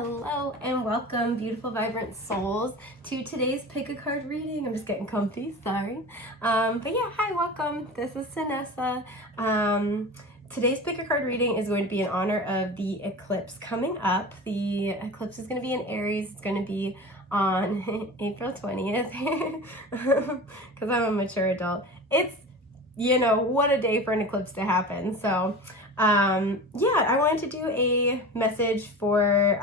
Hello and welcome, beautiful, vibrant souls, to today's pick a card reading. I'm just getting comfy, sorry. But yeah, hi, welcome. This is Sanessa. Today's pick a card reading is going to be in honor of the eclipse coming up. The eclipse is going to be in Aries. It's going to be on April 20th because I'm a mature adult. It's, what a day for an eclipse to happen. So yeah, I wanted to do a message for,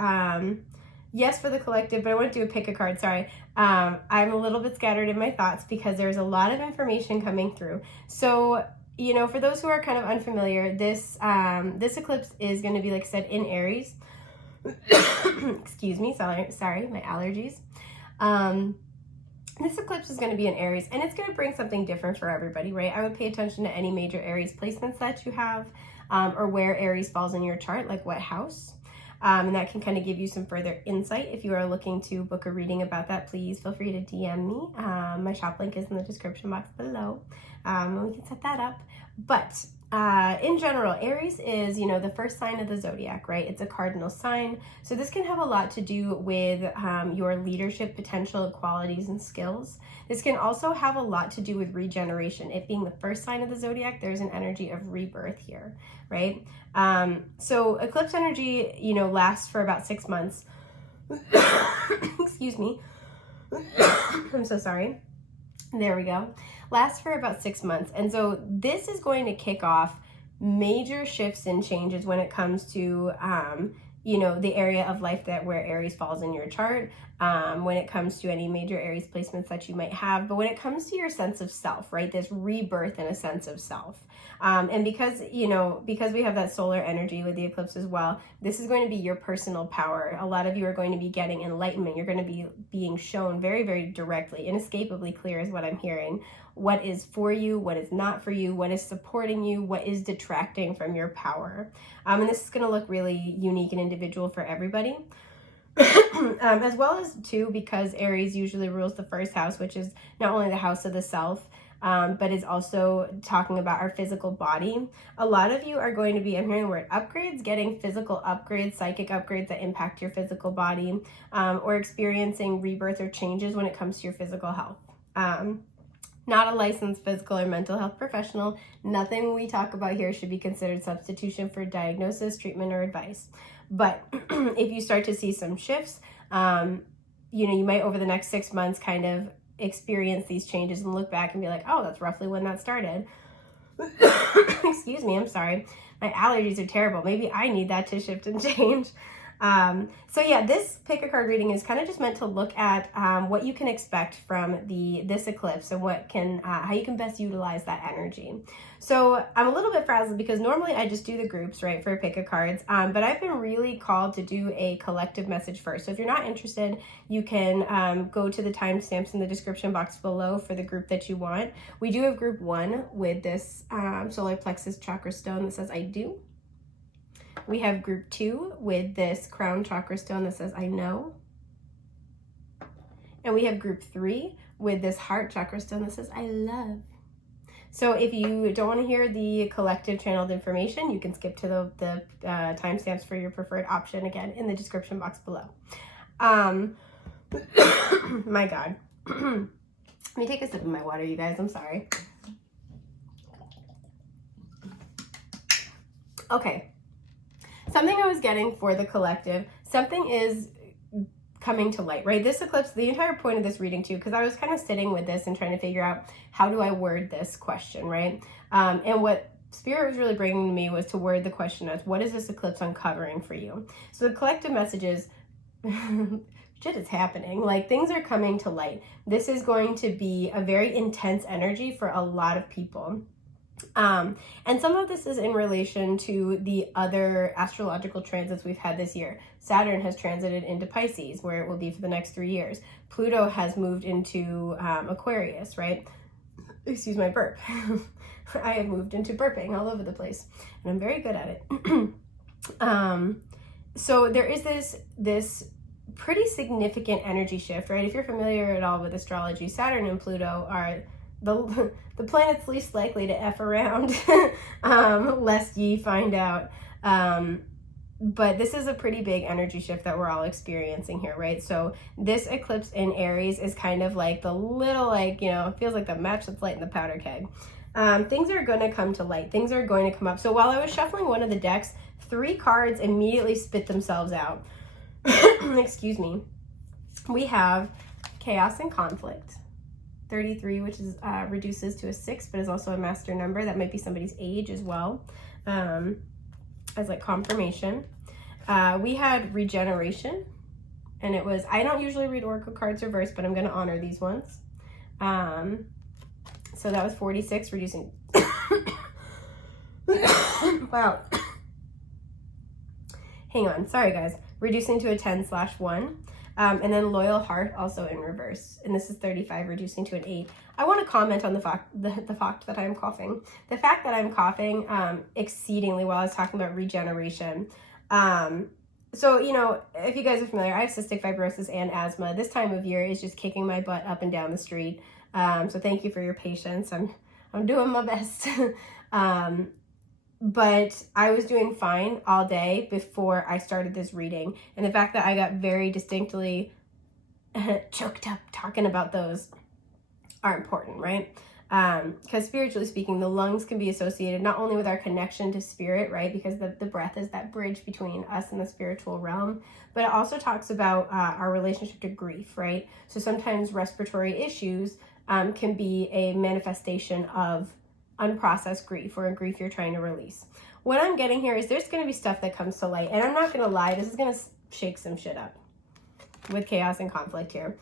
yes, for the collective, but I want to do a pick a card, sorry. I'm a little bit scattered in my thoughts because there's a lot of information coming through. So, for those who are kind of unfamiliar, this eclipse is going to be, like I said, in Aries. Excuse me, sorry, my allergies. This eclipse is going to be in Aries, and it's going to bring something different for everybody, right? I would pay attention to any major Aries placements that you have, or where Aries falls in your chart, like what house. And that can kind of give you some further insight. If you are looking to book a reading about that, please feel free to DM me. My shop link is in the description box below, and we can set that up. But in general, Aries is, the first sign of the zodiac, right? It's a cardinal sign. So this can have a lot to do with your leadership potential, qualities, and skills. This can also have a lot to do with regeneration. It being the first sign of the zodiac, there's an energy of rebirth here, right? So eclipse energy, lasts for about 6 months. Excuse me. I'm so sorry. There we go. Lasts for about 6 months. And so this is going to kick off major shifts and changes when it comes to, the area of life where Aries falls in your chart, when it comes to any major Aries placements that you might have, but when it comes to your sense of self, right? This rebirth in a sense of self. And because we have that solar energy with the eclipse as well, this is going to be your personal power. A lot of you are going to be getting enlightenment. You're going to be being shown very, very directly, inescapably clear is what I'm hearing. What is for you, what is not for you, what is supporting you, what is detracting from your power. And this is going to look really unique and individual for everybody. As well as, too, because Aries usually rules the first house, which is not only the house of the self, but is also talking about our physical body. A lot of you are going to be, I'm hearing the word upgrades, getting physical upgrades, psychic upgrades that impact your physical body, or experiencing rebirth or changes when it comes to your physical health. Not a licensed physical or mental health professional. Nothing we talk about here should be considered substitution for diagnosis, treatment, or advice. But if you start to see some shifts, you might over the next 6 months kind of experience these changes and look back and be like, oh, that's roughly when that started. Excuse me, I'm sorry. My allergies are terrible. Maybe I need that to shift and change. So yeah, this pick a card reading is kind of just meant to look at what you can expect from this eclipse and how you can best utilize that energy. So I'm a little bit frazzled because normally I just do the groups, right, for pick a cards, but I've been really called to do a collective message first. So if you're not interested, you can go to the timestamps in the description box below for the group that you want. We do have group 1 with this solar plexus chakra stone that says I do. We have group 2 with this crown chakra stone that says, I know. And we have group 3 with this heart chakra stone that says, I love. So if you don't want to hear the collective channeled information, you can skip to the timestamps for your preferred option, again, in the description box below. My God. Let me take a sip of my water, you guys. I'm sorry. Okay. Something I was getting for the collective, something is coming to light, right? This eclipse, the entire point of this reading too, because I was kind of sitting with this and trying to figure out how do I word this question, right? And what Spirit was really bringing to me was to word the question as, what is this eclipse uncovering for you? So the collective message is, shit is happening. Like, things are coming to light. This is going to be a very intense energy for a lot of people. And some of this is in relation to the other astrological transits we've had this year. Saturn has transited into Pisces, where it will be for the next 3 years. Pluto has moved into Aquarius, right? Excuse my burp. I have moved into burping all over the place, and I'm very good at it. So there is this pretty significant energy shift, right? If you're familiar at all with astrology, Saturn and Pluto are the planets least likely to F around, lest ye find out. But this is a pretty big energy shift that we're all experiencing here, right? So this eclipse in Aries is kind of like the little, like, you know, it feels like the match that's lighting the powder keg. Things are going to come to light. Things are going to come up. So while I was shuffling one of the decks, 3 cards immediately spit themselves out. Excuse me. We have Chaos and Conflict. 33, which is reduces to a 6, but is also a master number. That might be somebody's age as well, as like confirmation. We had Regeneration, and it was, I don't usually read Oracle cards reversed, but I'm going to honor these ones. So that was 46, reducing. Wow. Hang on. Sorry, guys. Reducing to a 10/1. And then Loyal Heart also in reverse. And this is 35, reducing to an 8. I want to comment on the fact that I'm coughing. The fact that I'm coughing exceedingly while I was talking about regeneration. So, you know, if you guys are familiar, I have cystic fibrosis and asthma. This time of year is just kicking my butt up and down the street. So thank you for your patience. I'm doing my best. But I was doing fine all day before I started this reading. And the fact that I got very distinctly choked up talking about those are important, right? Because spiritually speaking, the lungs can be associated not only with our connection to spirit, right? Because the breath is that bridge between us and the spiritual realm, but it also talks about our relationship to grief, right? So sometimes respiratory issues can be a manifestation of unprocessed grief or a grief you're trying to release. What I'm getting here is there's going to be stuff that comes to light, and I'm not going to lie, this is going to shake some shit up with Chaos and Conflict here.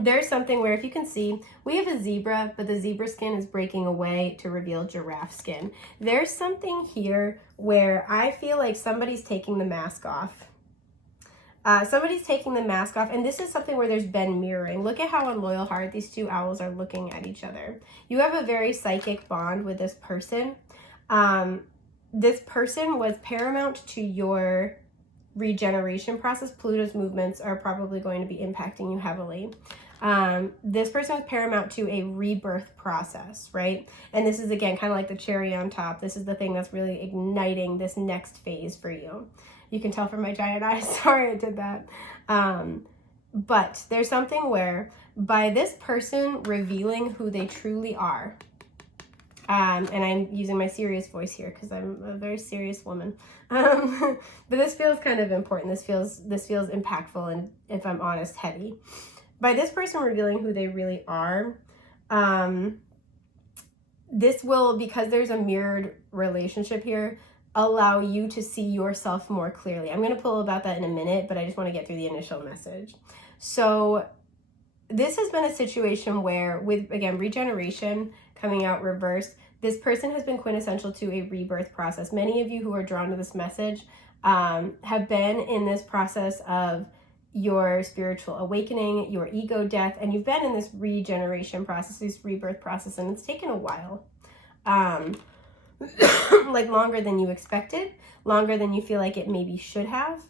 There's something where, if you can see, we have a zebra, but the zebra skin is breaking away to reveal giraffe skin. There's something here where I feel like somebody's taking the mask off. Somebody's taking the mask off, and this is something where there's been mirroring. Look at how on Loyal Heart these 2 owls are looking at each other. You have a very psychic bond with this person. This person was paramount to your regeneration process. Pluto's movements are probably going to be impacting you heavily. This person was paramount to a rebirth process, right? And this is, again, kind of like the cherry on top. This is the thing that's really igniting this next phase for you. You can tell from my giant eyes. Sorry I did that. But there's something where by this person revealing who they truly are, and I'm using my serious voice here because I'm a very serious woman. But this feels kind of important. This feels impactful, and if I'm honest, heavy. By this person revealing who they really are, this will, because there's a mirrored relationship here, allow you to see yourself more clearly. I'm going to pull about that in a minute, but I just want to get through the initial message. So this has been a situation where, with, again, regeneration coming out reversed, this person has been quintessential to a rebirth process. Many of you who are drawn to this message have been in this process of your spiritual awakening, your ego death, and you've been in this regeneration process, this rebirth process, and it's taken a while. Like longer than you expected, longer than you feel like it maybe should have.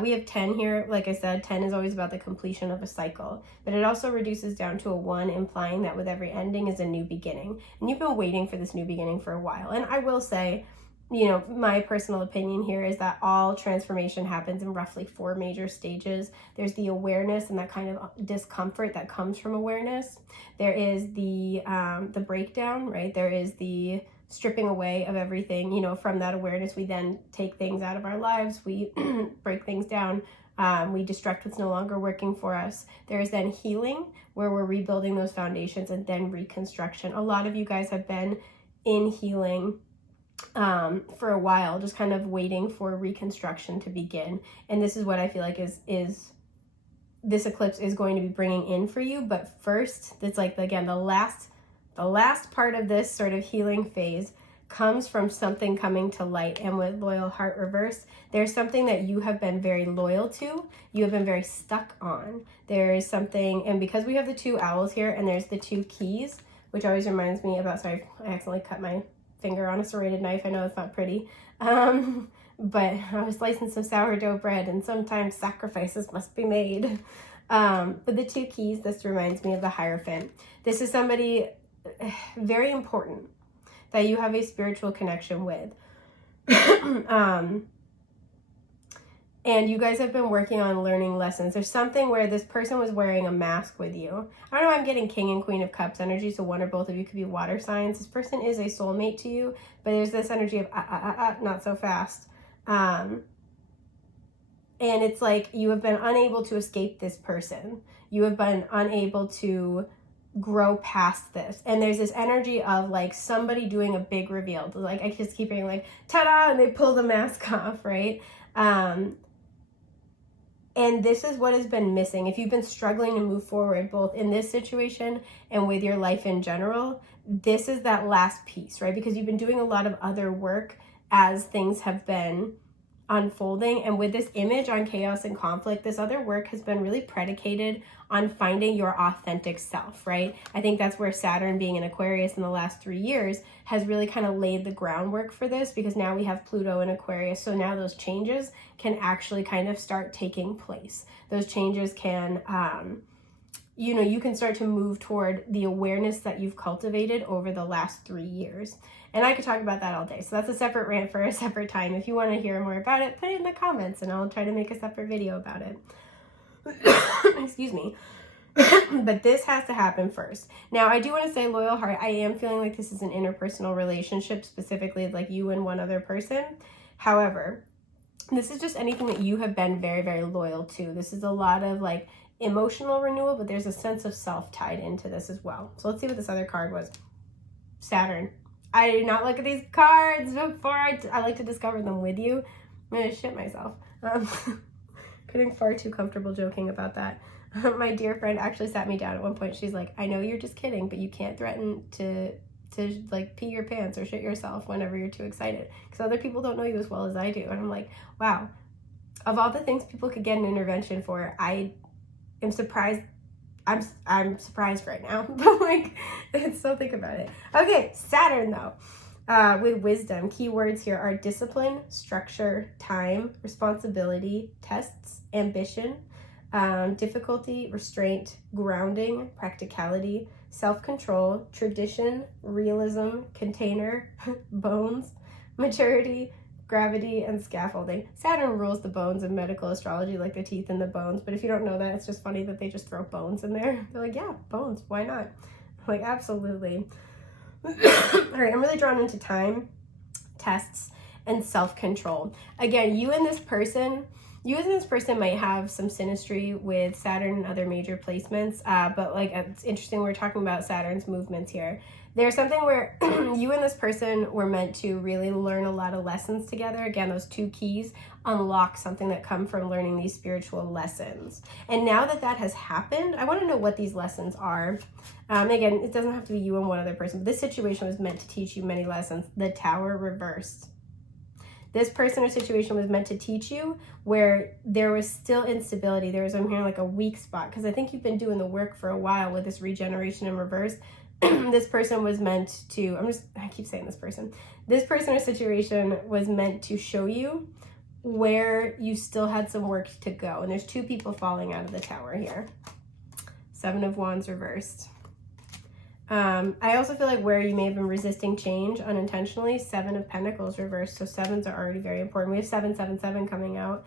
We have 10 here. Like I said, 10 is always about the completion of a cycle, but it also reduces down to a 1, implying that with every ending is a new beginning. And you've been waiting for this new beginning for a while. And I will say, you know, my personal opinion here is that all transformation happens in roughly 4 major stages. There's the awareness and that kind of discomfort that comes from awareness. There is the breakdown, right? There is the stripping away of everything, you know, from that awareness. We then take things out of our lives. We break things down. We destruct what's no longer working for us. There is then healing, where we're rebuilding those foundations, and then reconstruction. A lot of you guys have been in healing for a while, just kind of waiting for reconstruction to begin. And this is what I feel like is this eclipse is going to be bringing in for you. But first, it's like, again, the last part of this sort of healing phase comes from something coming to light. And with Loyal Heart reversed, there's something that you have been very loyal to, you have been very stuck on. There is something, and because we have the 2 owls here, and there's the 2 keys, which always reminds me about, sorry, I accidentally cut my finger on a serrated knife. I know it's not pretty. But I was slicing some sourdough bread, and sometimes sacrifices must be made. But the 2 keys, this reminds me of the Hierophant. This is somebody very important that you have a spiritual connection with. And you guys have been working on learning lessons. There's something where this person was wearing a mask with you. I don't know why I'm getting King and Queen of Cups energy, so one or both of you could be water signs. This person is a soulmate to you, but there's this energy of not so fast. And it's like you have been unable to escape this person. You have been unable to grow past this. And there's this energy of like somebody doing a big reveal. Like I just keep hearing like, ta-da, and they pull the mask off, right? And this is what has been missing. If you've been struggling to move forward, both in this situation and with your life in general, this is that last piece, right? Because you've been doing a lot of other work as things have been unfolding. And with this image on chaos and conflict, this other work has been really predicated on finding your authentic self, right? I think that's where Saturn being in Aquarius in the last 3 years has really kind of laid the groundwork for this, because now we have Pluto in Aquarius. So now those changes can actually kind of start taking place. Those changes can, you can start to move toward the awareness that you've cultivated over the last 3 years. And I could talk about that all day. So that's a separate rant for a separate time. If you want to hear more about it, put it in the comments and I'll try to make a separate video about it. Excuse me. But this has to happen first. Now, I do want to say, loyal heart, I am feeling like this is an interpersonal relationship, specifically like you and one other person. However, this is just anything that you have been very, very loyal to. This is a lot of like emotional renewal, but there's a sense of self tied into this as well. So let's see what this other card was. Saturn. I do not look at these cards before I like to discover them with you. I'm going to shit myself. Getting far too comfortable joking about that. My dear friend actually sat me down at one point. She's like, I know you're just kidding, but you can't threaten to like pee your pants or shit yourself whenever you're too excited, because other people don't know you as well as I do. And I'm like, wow, of all the things people could get an intervention for, I am surprised. I'm surprised right now. But like, so think about it. Okay, Saturn though. With wisdom, keywords here are discipline, structure, time, responsibility, tests, ambition, difficulty, restraint, grounding, practicality, self-control, tradition, realism, container, bones, maturity, gravity, and scaffolding. Saturn rules the bones in medical astrology, like the teeth and the bones. But if you don't know that, it's just funny that they just throw bones in there. They're like, yeah, bones, why not? Like, absolutely. All right, I'm really drawn into time, tests, and self-control. Again, you and this person might have some synastry with Saturn and other major placements, but like it's interesting we're talking about Saturn's movements here. There's something where you and this person were meant to really learn a lot of lessons together. Again, those 2 keys unlock something that come from learning these spiritual lessons. And now that that has happened, I want to know what these lessons are. Again, it doesn't have to be you and one other person, but this situation was meant to teach you many lessons. The Tower reversed. This person or situation was meant to teach you where there was still instability. There was, I'm hearing like a weak spot, because I think you've been doing the work for a while with this regeneration in reverse. This person was meant to, I keep saying this person or situation was meant to show you where you still had some work to go. And there's 2 people falling out of the Tower here. 7 of Wands reversed. I also feel like where you may have been resisting change unintentionally, 7 of Pentacles reversed. So 7s are already very important. We have 777 coming out,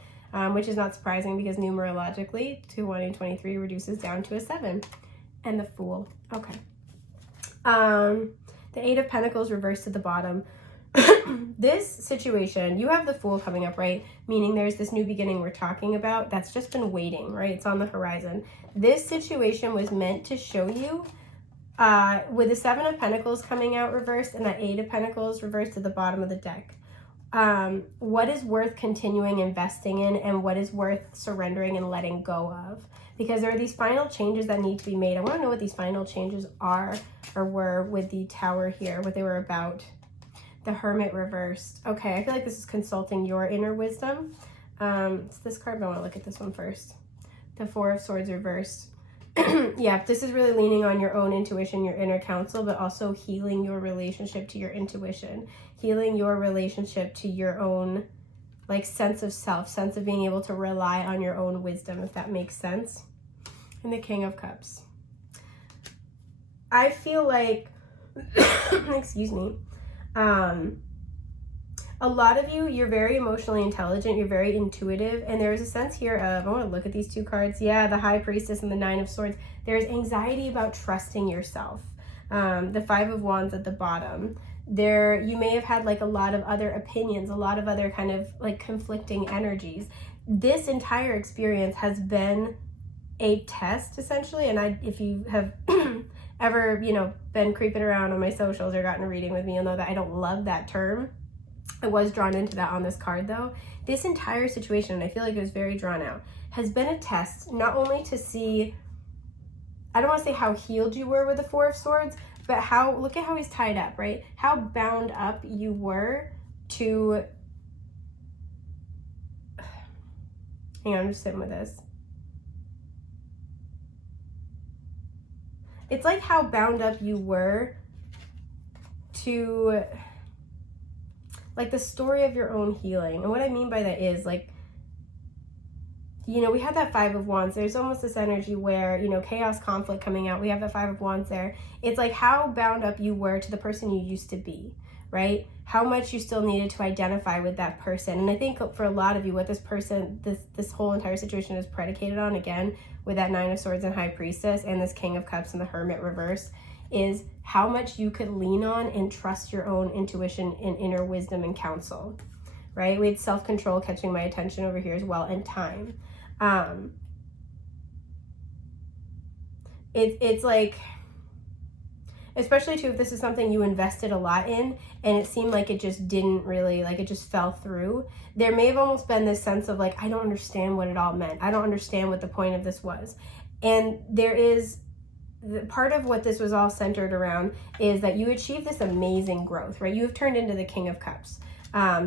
which is not surprising because numerologically 2123 reduces down to a 7. And the Fool. Okay. The 8 of Pentacles reversed to the bottom. This situation, you have the Fool coming up, right? Meaning there's this new beginning we're talking about that's just been waiting, right? It's on the horizon. This situation was meant to show you, with the 7 of Pentacles coming out reversed and that 8 of Pentacles reversed to the bottom of the deck, what is worth continuing investing in and what is worth surrendering and letting go of. Because there are these final changes that need to be made. I want to know what these final changes are or were with the Tower here, what they were about. The Hermit reversed. Okay, I feel like this is consulting your inner wisdom. It's this card, but I want to look at this one first. The 4 of Swords reversed. Yeah, this is really leaning on your own intuition, your inner counsel, but also healing your relationship to your intuition, healing your relationship to your own like sense of self, sense of being able to rely on your own wisdom, if that makes sense. And the King of Cups. I feel like, excuse me, A lot of you, you're very emotionally intelligent, you're very intuitive, and there's a sense here of, I want to look at these two cards, yeah, the High Priestess and the Nine of Swords. There's anxiety about trusting yourself. The Five of Wands at the bottom. There, you may have had like a lot of other opinions, a lot of other kind of like conflicting energies. This entire experience has been a test, essentially, and if you have ever, you know, been creeping around on my socials or gotten a reading with me, you'll know that I don't love that term. I was drawn into that on this card though. This entire situation, and I feel like it was very drawn out, has been a test, not only to see, I don't want to say how healed you were with the Four of Swords, but how, look at how he's tied up, right? How bound up you were to, hang on, I'm just sitting with this. It's like how bound up you were to, like, the story of your own healing. And what I mean by that is, like, you know, we have that Five of Wands. There's almost this energy where, you know, chaos, conflict coming out. We have the Five of Wands there. It's like how bound up you were to the person you used to be, right? How much you still needed to identify with that person. And I think for a lot of you, what this person, this whole entire situation is predicated on, again, with that Nine of Swords and High Priestess and this King of Cups and the Hermit reverse, is how much you could lean on and trust your own intuition and inner wisdom and counsel, right? We had self-control catching my attention over here as well, and time. It's like, especially too, if this is something you invested a lot in and it seemed like it just didn't really, like it just fell through, there may have almost been this sense of like, I don't understand what it all meant. I don't understand what the point of this was. And there is, part of what this was all centered around is that you achieved this amazing growth, right? You have turned into the King of Cups.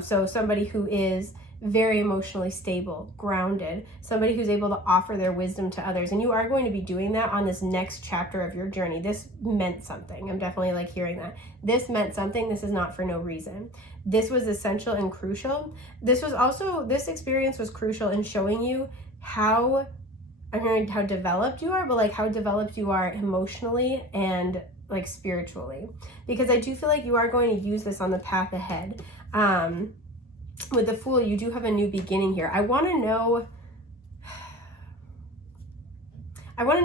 So somebody who is very emotionally stable, grounded, somebody who's able to offer their wisdom to others. And you are going to be doing that on this next chapter of your journey. This meant something. I'm definitely like hearing that. This meant something. This is not for no reason. This was essential and crucial. This was also, this experience was crucial in showing you how, I'm hearing how developed you are, but like how developed you are emotionally and like spiritually. Because I do feel like you are going to use this on the path ahead. With the Fool, you do have a new beginning here. I want to know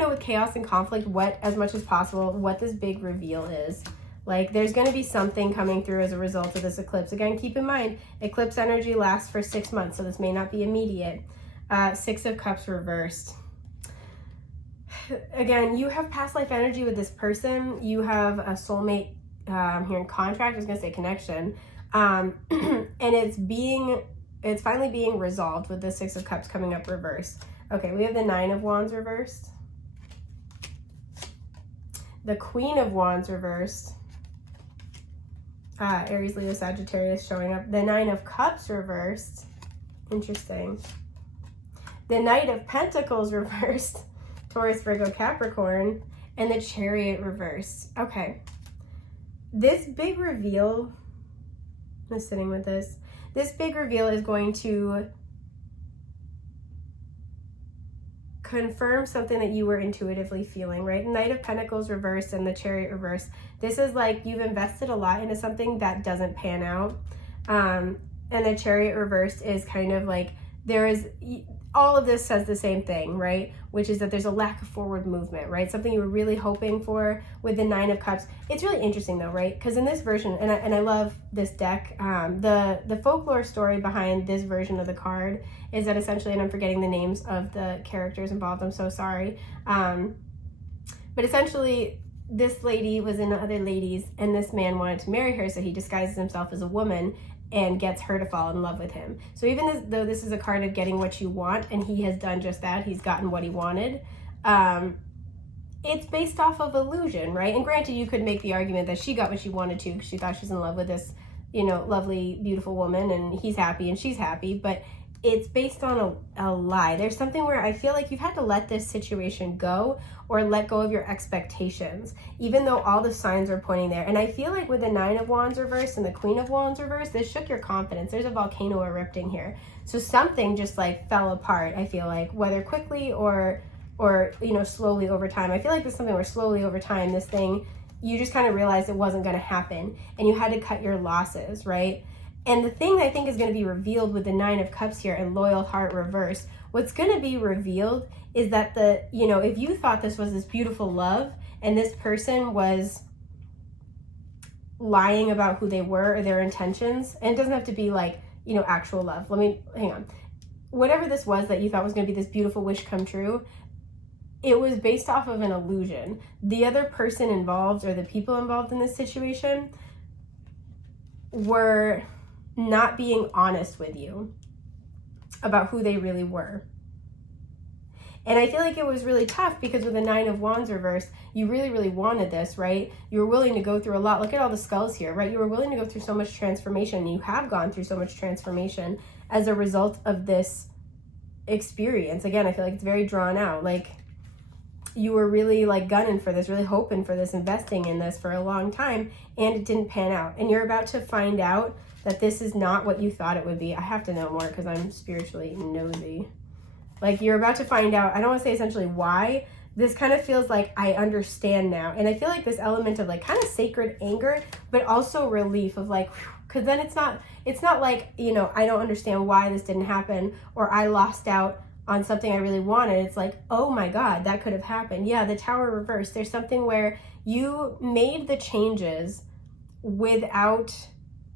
with chaos and conflict, what, as much as possible, what this big reveal is. Like, there's going to be something coming through as a result of this eclipse. Again, keep in mind, eclipse energy lasts for 6 months, so this may not be immediate. Six of Cups reversed. Again, you have past life energy with this person. You have a soulmate here in contract. I was going to say connection. And it's finally being resolved with the Six of Cups coming up reversed. Okay, we have the Nine of Wands reversed. The Queen of Wands reversed. Aries, Leo, Sagittarius showing up. The Nine of Cups reversed. Interesting. The Knight of Pentacles reversed. Taurus, Virgo, Capricorn. And the Chariot reversed. Okay. This big reveal, I'm sitting with this. This big reveal is going to confirm something that you were intuitively feeling, right? Knight of Pentacles reversed and the Chariot reversed. This is like you've invested a lot into something that doesn't pan out. And the Chariot reversed is kind of like, there is, all of this says the same thing, right? Which is that there's a lack of forward movement, right? Something you were really hoping for with the Nine of Cups. It's really interesting though, right? Because in this version, and I love this deck, the folklore story behind this version of the card is that essentially, and I'm forgetting the names of the characters involved, I'm so sorry. But essentially, this lady was into other ladies and this man wanted to marry her, so he disguises himself as a woman and gets her to fall in love with him. So even though this is a card of getting what you want, and he has done just that, he's gotten what he wanted, it's based off of illusion, right? And granted, you could make the argument that she got what she wanted to because she thought she was in love with this, you know, lovely, beautiful woman, and he's happy and she's happy, but it's based on a lie. There's something where I feel like you've had to let this situation go or let go of your expectations, even though all the signs are pointing there. And I feel like with the Nine of Wands reversed and the Queen of Wands reversed, this shook your confidence. There's a volcano erupting here. So something just like fell apart, I feel like, whether quickly or you know, slowly over time. I feel like this is something where slowly over time, this thing, you just kind of realized it wasn't going to happen and you had to cut your losses, right? And the thing I think is going to be revealed with the Nine of Cups here and Loyal Heart reverse, what's going to be revealed is that if you thought this was this beautiful love and this person was lying about who they were or their intentions, and it doesn't have to be like, actual love. Hang on. Whatever this was that you thought was going to be this beautiful wish come true, it was based off of an illusion. The other person involved or the people involved in this situation were not being honest with you about who they really were. And I feel like it was really tough because with the Nine of Wands reverse, you really, really wanted this, right? You were willing to go through a lot. Look at all the skulls here, right? You were willing to go through so much transformation. You have gone through so much transformation as a result of this experience. Again, I feel like it's very drawn out. Like, you were really like gunning for this, really hoping for this, investing in this for a long time, and it didn't pan out. And you're about to find out that this is not what you thought it would be. I have to know more because I'm spiritually nosy. Like, you're about to find out, I don't want to say essentially why. This kind of feels like I understand now. And I feel like this element of like kind of sacred anger, but also relief of like, because then it's not like, I don't understand why this didn't happen, or I lost out on something I really wanted. It's like, oh my God, that could have happened. Yeah, the Tower reverse. There's something where you made the changes without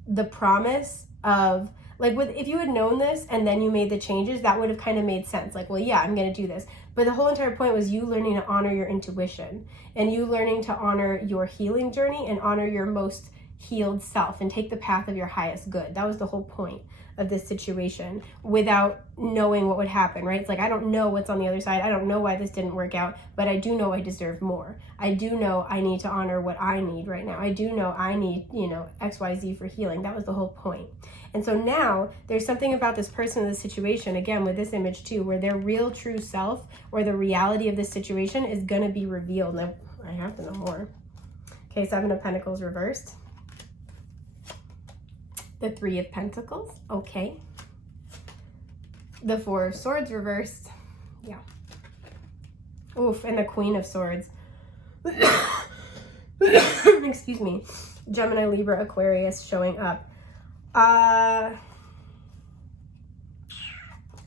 the promise of, like, if you had known this and then you made the changes, that would have kind of made sense. Like, well, yeah, I'm going to do this. But the whole entire point was you learning to honor your intuition and you learning to honor your healing journey and honor your most healed self and take the path of your highest good. That was the whole point of this situation, without knowing what would happen, right? It's like, I don't know what's on the other side. I don't know why this didn't work out, but I do know I deserve more. I do know I need to honor what I need right now. I do know I need, XYZ for healing. That was the whole point. And so now there's something about this person in this situation, again, with this image too, where their real true self or the reality of this situation is going to be revealed. Now, I have to know more. Okay, Seven of Pentacles reversed. The Three of Pentacles, okay. The Four of Swords reversed, yeah. Oof, and the Queen of Swords. Excuse me. Gemini, Libra, Aquarius showing up. I'm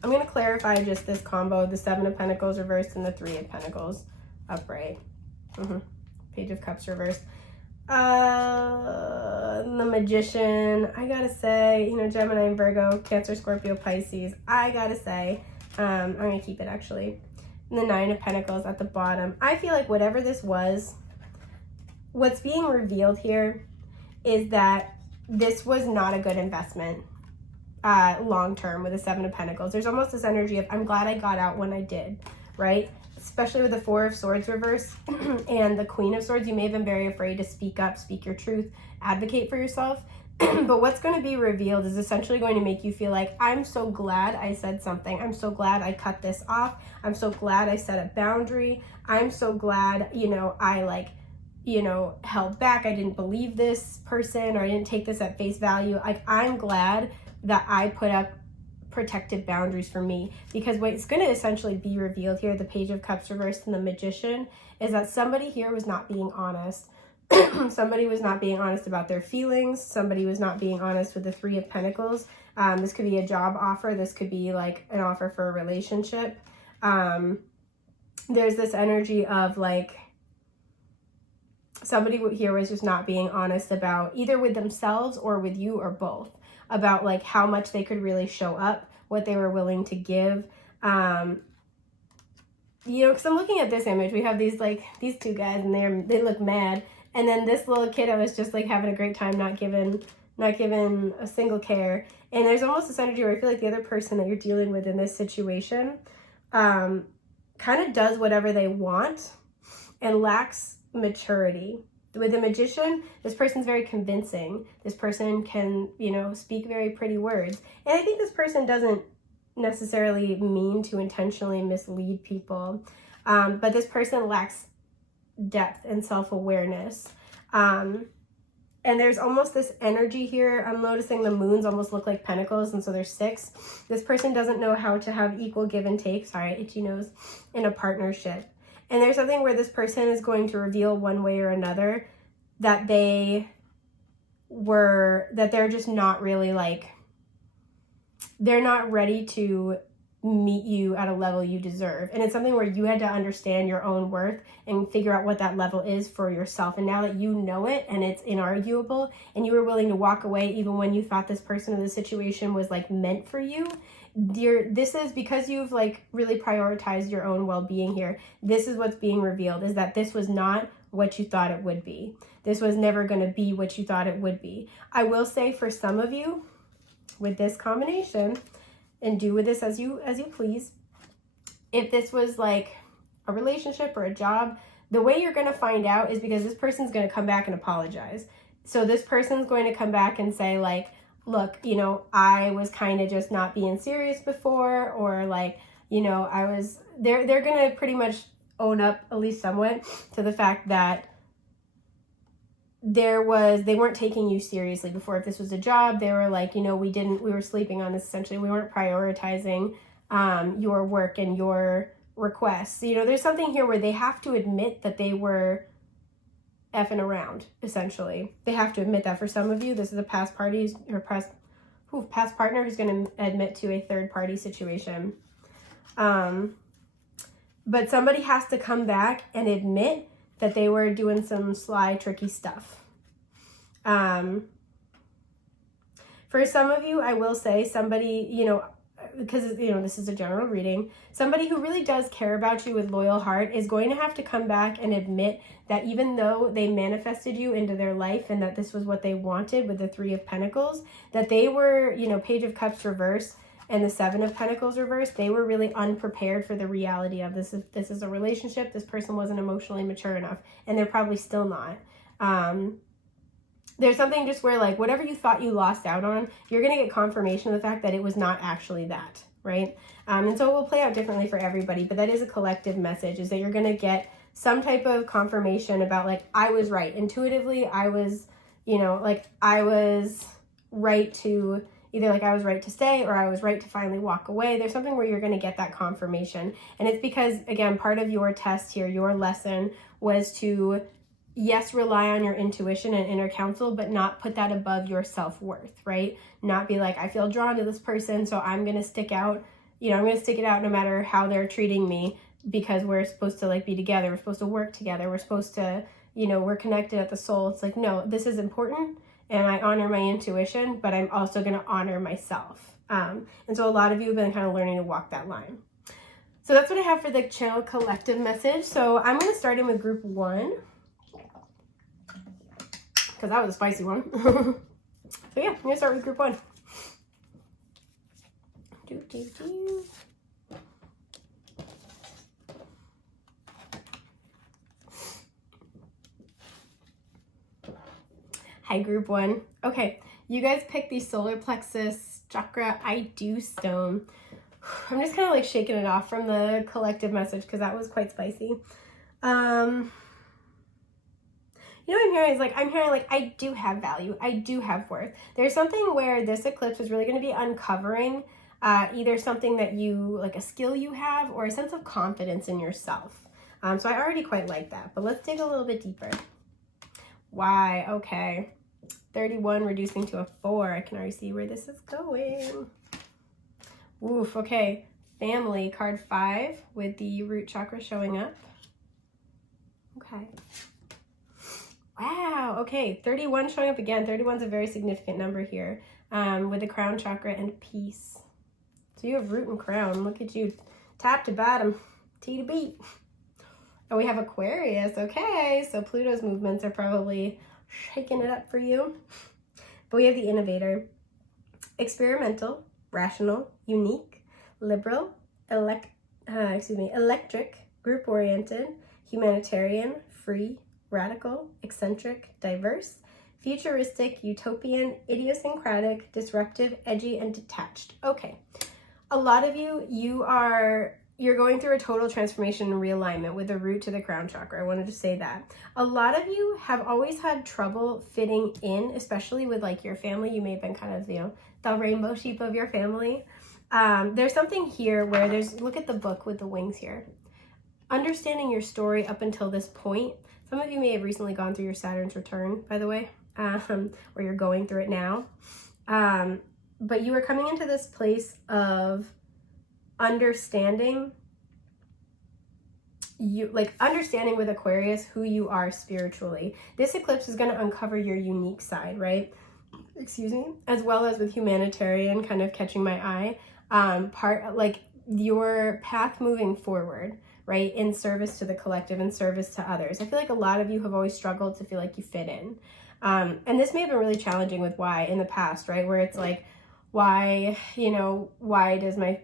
going to clarify just this combo, the Seven of Pentacles reversed and the Three of Pentacles upright. Page of Cups reversed. The Magician, I gotta say, Gemini and Virgo, Cancer, Scorpio, Pisces, I gotta say, I'm gonna keep it actually. And the Nine of Pentacles at the bottom. I feel like whatever this was, what's being revealed here is that this was not a good investment long term with the Seven of Pentacles. There's almost this energy of, I'm glad I got out when I did, right? Especially with the Four of Swords reverse and the Queen of Swords. You may have been very afraid to speak up, speak your truth, advocate for yourself. But what's going to be revealed is essentially going to make you feel like, I'm so glad I said something. I'm so glad I cut this off. I'm so glad I set a boundary. I'm so glad, I held back. I didn't believe this person, or I didn't take this at face value. Like, I'm glad that I put up protective boundaries for me, because what's going to essentially be revealed here, the Page of Cups reversed and the Magician, is that somebody here was not being honest. Somebody was not being honest about their feelings. Somebody was not being honest with the Three of Pentacles. This could be a job offer. This could be like an offer for a relationship. There's this energy of like, somebody here was just not being honest about, either with themselves or with you or both, about like how much they could really show up, what they were willing to give. Because I'm looking at this image, we have these two guys and they look mad, and then this little kiddo is just like having a great time, not given a single care. And there's almost this energy where I feel like the other person that you're dealing with in this situation kind of does whatever they want and lacks maturity. With the Magician, this person's very convincing. This person can, speak very pretty words. And I think this person doesn't necessarily mean to intentionally mislead people. But this person lacks depth and self-awareness. And there's almost this energy here. I'm noticing the moons almost look like pentacles, and so there's 6. This person doesn't know how to have equal give and take, sorry, itchy nose, in a partnership. And there's something where this person is going to reveal one way or another that they that they're just not really like, they're not ready to meet you at a level you deserve. And it's something where you had to understand your own worth and figure out what that level is for yourself. And now that you know it and it's inarguable and you were willing to walk away even when you thought this person or this situation was like meant for you, this is because you've like really prioritized your own well-being here. This is what's being revealed, is that this was not what you thought it would be. This was never going to be what you thought it would be. I will say for some of you with this combination, and do with this as you please, if this was like a relationship or a job, the way you're going to find out is because this person's going to come back and apologize. So this person's going to come back and say like, look, you know, I was kind of just not being serious before, or like, you know, they're going to pretty much own up, at least somewhat, to the fact that they weren't taking you seriously before. If this was a job, they were like, you know, we were sleeping on this, essentially. We weren't prioritizing your work and your requests. You know, there's something here where they have to admit that they were effing around, essentially. They have to admit that. For some of you, this is a past partner who's going to admit to a third party situation. But somebody has to come back and admit that they were doing some sly, tricky stuff. For some of you, I will say somebody, you know, because, you know, this is a general reading, somebody who really does care about you with loyal heart is going to have to come back and admit that even though they manifested you into their life and that this was what they wanted with the Three of Pentacles, that they were, you know, Page of Cups reverse and the Seven of Pentacles reverse, they were really unprepared for the reality of this. This is a relationship. This person wasn't emotionally mature enough, and they're probably still not. There's something just where like whatever you thought you lost out on, you're going to get confirmation of the fact that it was not actually that, right? And so it will play out differently for everybody, but that is a collective message, is that you're going to get some type of confirmation about like, I was right. Intuitively, I was, you know, like I was right to either like I was right to stay or I was right to finally walk away. There's something where you're going to get that confirmation. And it's because, again, part of your test here, your lesson was to, yes, rely on your intuition and inner counsel, but not put that above your self-worth, right? Not be like, I feel drawn to this person, so I'm going to stick out, you know, I'm going to stick it out no matter how they're treating me, because we're supposed to like be together. We're supposed to work together. We're supposed to, you know, we're connected at the soul. It's like, no, this is important. And I honor my intuition, but I'm also going to honor myself. And so a lot of you have been kind of learning to walk that line. So that's what I have for the channel collective message. So I'm going to start in with group 1, because that was a spicy one. So yeah, I'm going to start with group 1. Hi, group 1. Okay, you guys picked the solar plexus chakra I do stone. I'm just kind of like shaking it off from the collective message because that was quite spicy. You know what I'm hearing is like, I do have value. I do have worth. There's something where this eclipse is really going to be uncovering either something that you, like a skill you have, or a sense of confidence in yourself. So I already quite like that, but let's dig a little bit deeper. Why? Okay. 31 reducing to a 4. I can already see where this is going. Woof. Okay. Family, card 5 with the root chakra showing up. Okay. Wow. Okay. 31 showing up again. 31 is a very significant number here with the crown chakra and peace. So you have root and crown. Look at you. Top to bottom. T to beat. Oh, we have Aquarius. Okay. So Pluto's movements are probably shaking it up for you. But we have the innovator. Experimental, rational, unique, liberal, electric, group-oriented, humanitarian, free, radical, eccentric, diverse, futuristic, utopian, idiosyncratic, disruptive, edgy, and detached. Okay. A lot of you, you're going through a total transformation and realignment with the root to the crown chakra. I wanted to say that. A lot of you have always had trouble fitting in, especially with like your family. You may have been kind of, you know, the rainbow sheep of your family. There's something here where look at the book with the wings here. Understanding your story up until this point. Some of you may have recently gone through your Saturn's return, by the way. or you're going through it now. But you are coming into this place of understanding understanding with Aquarius who you are spiritually. This eclipse is going to uncover your unique side, right? Excuse me. As well as with humanitarian kind of catching my eye, your path moving forward, right? In service to the collective, in service to others. I feel like a lot of you have always struggled to feel like you fit in. And this may have been really challenging with why in the past, right? Where it's like, why does my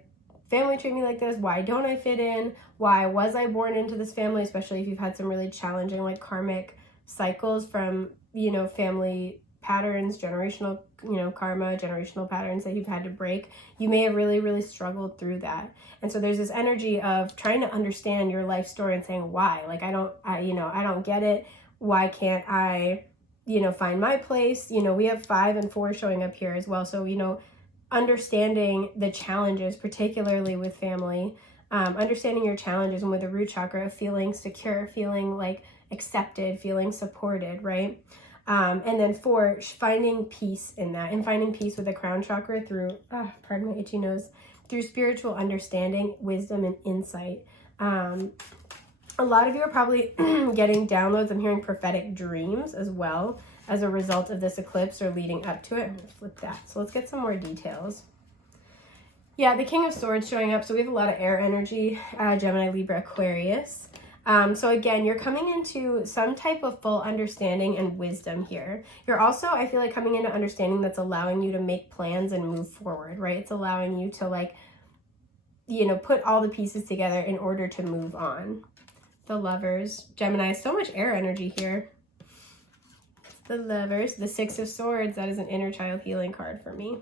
family treat me like this? Why don't I fit in? Why was I born into this family? Especially if you've had some really challenging like karmic cycles from, family patterns, generational, karma, generational patterns that you've had to break. You may have really, really struggled through that. And so there's this energy of trying to understand your life story and saying, why? Like, I don't get it. Why can't I, find my place? We have 5 and 4 showing up here as well. So, understanding the challenges, particularly with family, understanding your challenges, and with the root chakra, feeling secure, feeling like accepted, feeling supported, right? And then 4, finding peace in that, and finding peace with the crown chakra through, pardon my itchy nose, through spiritual understanding, wisdom, and insight. A lot of you are probably getting downloads. I'm hearing prophetic dreams as well as a result of this eclipse or leading up to it. I'm going to flip that. So let's get some more details. Yeah, the King of Swords showing up. So we have a lot of air energy, Gemini, Libra, Aquarius. So again, you're coming into some type of full understanding and wisdom here. You're also, I feel like, coming into understanding that's allowing you to make plans and move forward, right? It's allowing you to put all the pieces together in order to move on. The Lovers, Gemini, so much air energy here. The Lovers, the 6 of Swords, that is an inner child healing card for me.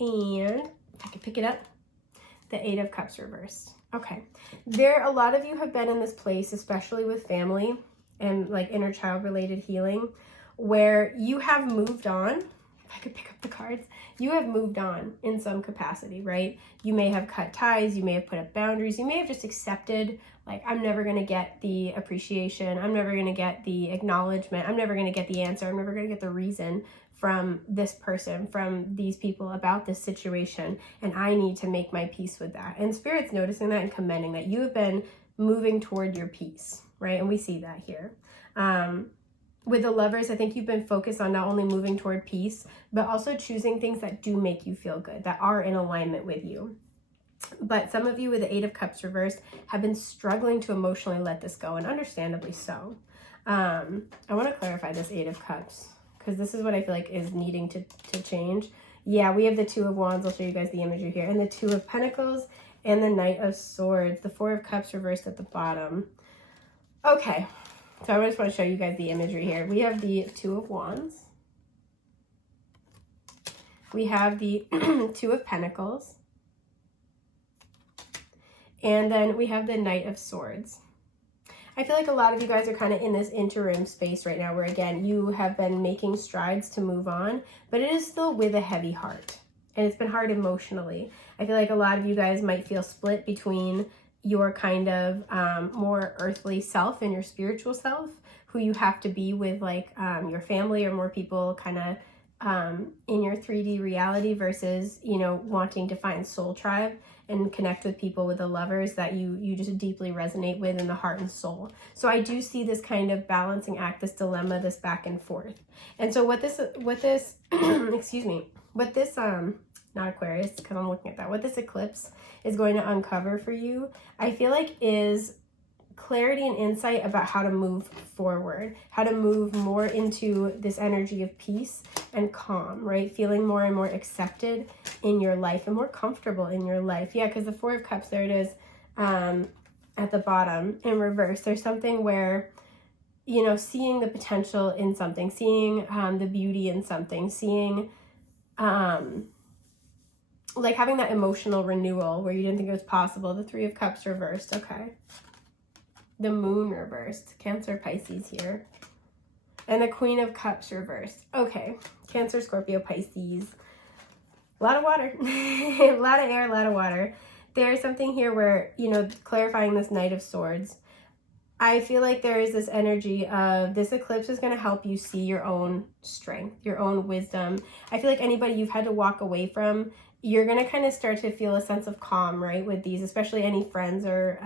And if I could pick it up, the 8 of Cups reversed. Okay, a lot of you have been in this place, especially with family and like inner child related healing, where you have moved on. If I could pick up the cards, you have moved on in some capacity, right? You may have cut ties, you may have put up boundaries, you may have just accepted, like, I'm never going to get the appreciation, I'm never going to get the acknowledgement, I'm never going to get the answer, I'm never going to get the reason from this person, from these people about this situation, and I need to make my peace with that. And Spirit's noticing that and commending that you have been moving toward your peace, right? And we see that here. With the Lovers, I think you've been focused on not only moving toward peace, but also choosing things that do make you feel good, that are in alignment with you. But some of you with the 8 of Cups reversed have been struggling to emotionally let this go, and understandably so. I want to clarify this 8 of Cups, because this is what I feel like is needing to change. Yeah, we have the 2 of Wands. I'll show you guys the imagery here. And the 2 of Pentacles and the Knight of Swords. The 4 of Cups reversed at the bottom. Okay. So I just want to show you guys the imagery here. We have the 2 of Wands. We have the 2 of Pentacles. And then we have the Knight of Swords. I feel like a lot of you guys are kind of in this interim space right now where, again, you have been making strides to move on, but it is still with a heavy heart. And it's been hard emotionally. I feel like a lot of you guys might feel split between your kind of more earthly self and your spiritual self, who you have to be with, like your family or more people kind of in your 3D reality versus, wanting to find soul tribe and connect with people with the Lovers that you just deeply resonate with in the heart and soul. So I do see this kind of balancing act, this dilemma, this back and forth. And so what this excuse me, what this not Aquarius, because I'm looking at that, what this eclipse is going to uncover for you, I feel like, is clarity and insight about how to move forward, how to move more into this energy of peace and calm, right? Feeling more and more accepted in your life and more comfortable in your life. Yeah, because the 4 of Cups, there it is at the bottom in reverse. There's something where, seeing the potential in something, seeing the beauty in something, seeing like having that emotional renewal where you didn't think it was possible. The 3 of Cups reversed. Okay. The Moon reversed. Cancer, Pisces here. And the Queen of Cups reversed. Okay. Cancer, Scorpio, Pisces. A lot of water. A lot of air, a lot of water. There's something here where, clarifying this Knight of Swords. I feel like there is this energy of this eclipse is going to help you see your own strength, your own wisdom. I feel like anybody you've had to walk away from, you're going to kind of start to feel a sense of calm, right, with these, especially any friends or,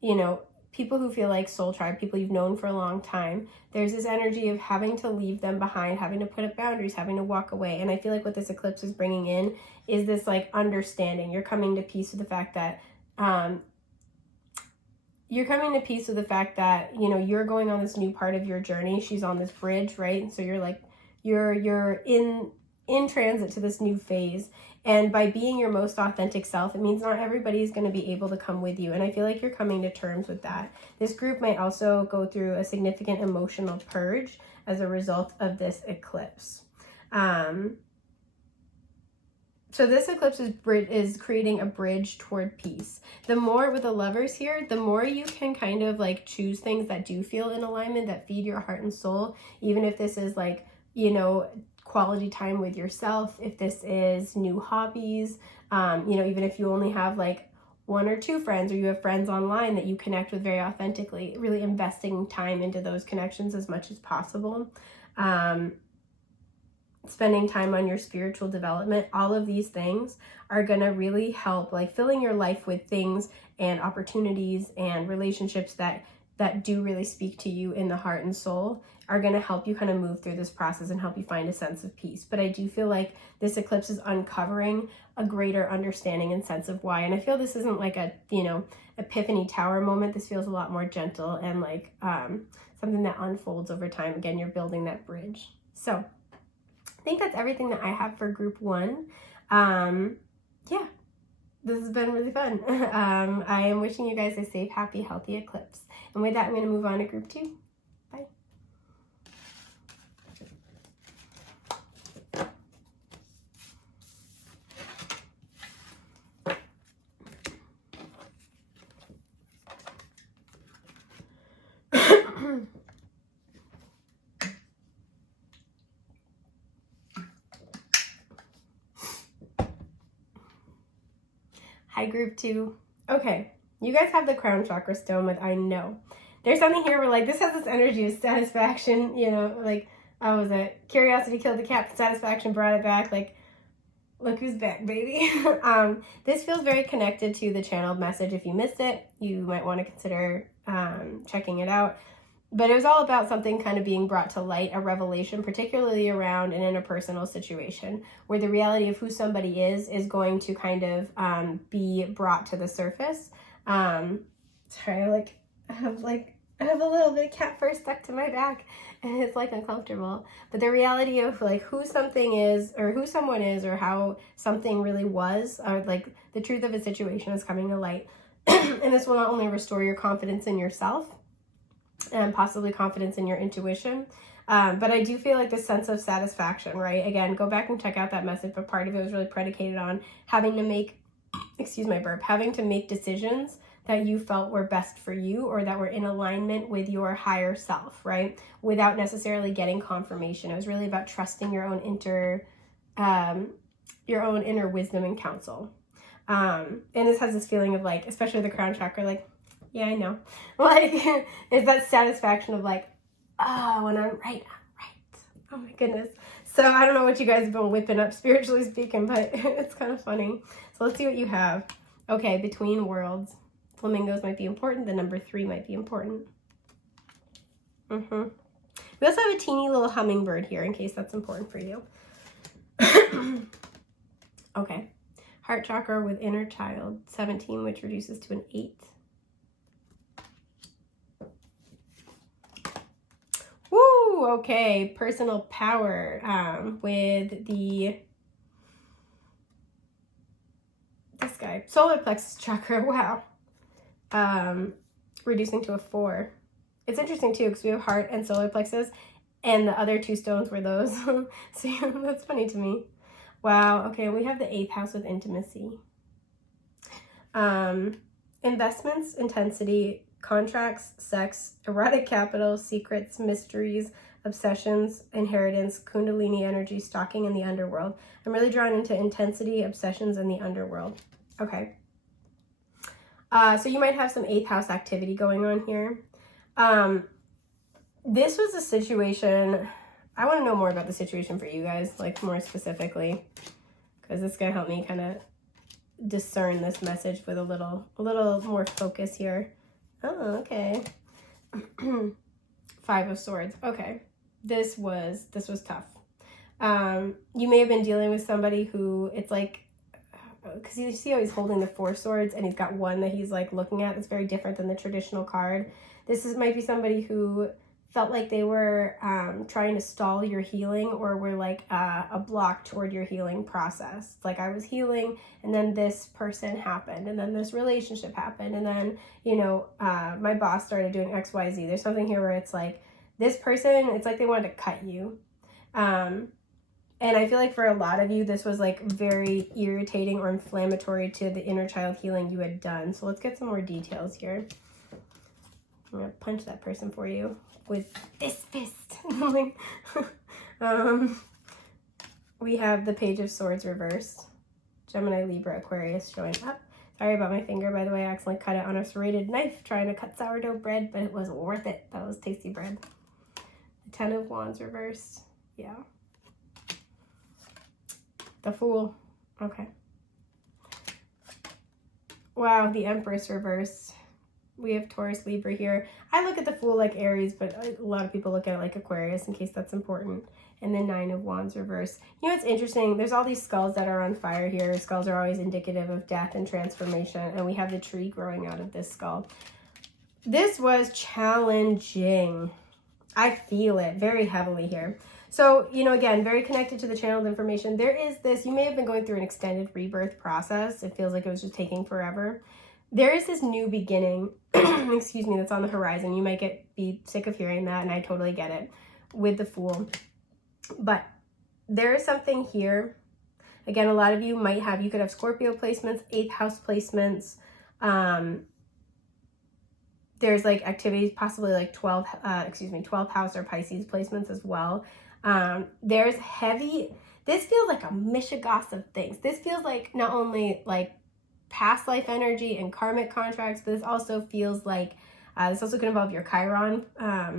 you know, people who feel like soul tribe, people you've known for a long time. There's this energy of having to leave them behind, having to put up boundaries, having to walk away. And I feel like what this eclipse is bringing in is this like understanding. You're coming to peace with the fact that, you're coming to peace with the fact that, you know, you're going on this new part of your journey. She's on this bridge, right? So you're like, you're in transit to this new phase. And by being your most authentic self, it means not everybody's going to be able to come with you. And I feel like you're coming to terms with that. This group might also go through a significant emotional purge as a result of this eclipse. So this eclipse is creating a bridge toward peace. The more with the Lovers here, the more you can kind of like choose things that do feel in alignment, that feed your heart and soul, even if this is like, you know, quality time with yourself, if this is new hobbies, you know, even if you only have like 1 or 2 friends, or you have friends online that you connect with very authentically, really investing time into those connections as much as possible. Spending time on your spiritual development, all of these things are going to really help, like filling your life with things and opportunities and relationships that do really speak to you in the heart and soul, are going to help you kind of move through this process and help you find a sense of peace. But I do feel like this eclipse is uncovering a greater understanding and sense of why. And I feel this isn't like a, you know, epiphany tower moment. This feels a lot more gentle and like something that unfolds over time. Again, you're building that bridge. So I think that's everything that I have for group 1. Yeah, this has been really fun. I am wishing you guys a safe, happy, healthy eclipse. And with that, I'm going to move on to group 2. Bye. Hi, group 2. Okay, you guys have the crown chakra stone with I know. There's something here where like this has this energy of satisfaction, you know, like I was it curiosity killed the cat, satisfaction brought it back, like look who's back, baby. This feels very connected to the channeled message. If you missed it, you might want to consider checking it out. But it was all about something kind of being brought to light, a revelation, particularly around an interpersonal situation where the reality of who somebody is going to kind of be brought to the surface. Sorry, I have a little bit of cat fur stuck to my back and it's like uncomfortable. But the reality of like who something is or who someone is or how something really was, or like the truth of a situation is coming to light. And this will not only restore your confidence in yourself, and possibly confidence in your intuition. But I do feel like this sense of satisfaction, right? Again, go back and check out that message, but part of it was really predicated on having to make, having to make decisions that you felt were best for you or that were in alignment with your higher self, right? Without necessarily getting confirmation. It was really about trusting your own inner wisdom and counsel. And this has this feeling of like, especially the crown chakra, like, yeah, I know. Like, it's that satisfaction of like, oh, when I'm right, I'm right. Oh my goodness. So I don't know what you guys have been whipping up spiritually speaking, but it's kind of funny. So let's see what you have. Okay, between worlds. Flamingos might be important. The number 3 might be important. We also have a teeny little hummingbird here in case that's important for you. Okay. Heart chakra with inner child, 17, which reduces to an 8. Woo! Okay, personal power with this guy, solar plexus chakra. Wow. Reducing to a 4. It's interesting too because we have heart and solar plexus, and the other 2 stones were those. So yeah, that's funny to me. Wow. Okay, we have the 8th house with intimacy. Investments, intensity, contracts, sex, erotic capital, secrets, mysteries, obsessions, inheritance, kundalini energy, stalking, and the underworld. I'm really drawn into intensity, obsessions, and the underworld. Okay. So you might have some 8th house activity going on here. This was a situation, I want to know more about the situation for you guys, like more specifically, because it's going to help me kind of discern this message with a little more focus here. Oh, okay. 5 of Swords. Okay. This was tough. You may have been dealing with somebody who, it's like, because you see how he's holding the 4 swords and he's got one that he's like looking at that's very different than the traditional card. Might be somebody who felt like they were trying to stall your healing, or were like a block toward your healing process. Like, I was healing and then this person happened, and then this relationship happened, and then, you know, my boss started doing XYZ. There's something here where it's like this person, it's like they wanted to cut you. And I feel like for a lot of you, this was like very irritating or inflammatory to the inner child healing you had done. So let's get some more details here. I'm going to punch that person for you with this fist. We have the Page of Swords reversed. Gemini, Libra, Aquarius showing up. Sorry about my finger, by the way. I accidentally cut it on a serrated knife trying to cut sourdough bread, but it wasn't worth it. That was tasty bread. The 10 of Wands reversed. Yeah. The Fool. Okay. Wow, the Empress reversed. We have Taurus, Libra here. I look at the Fool like Aries, but a lot of people look at it like Aquarius in case that's important. And then 9 of Wands reversed. You know, it's interesting. There's all these skulls that are on fire here. Skulls are always indicative of death and transformation. And we have the tree growing out of this skull. This was challenging. I feel it very heavily here. So, you know, again, very connected to the channeled information. There is this, you may have been going through an extended rebirth process. It feels like it was just taking forever. There is this new beginning, excuse me, that's on the horizon. You might be sick of hearing that, and I totally get it, with the Fool. But there is something here. Again, a lot of you you could have Scorpio placements, 8th house placements. There's like activities, possibly like 12th house or Pisces placements as well. There's heavy, this feels like a mishigas of things. This feels like not only like past life energy and karmic contracts, but this also feels like, this also could involve your Chiron, I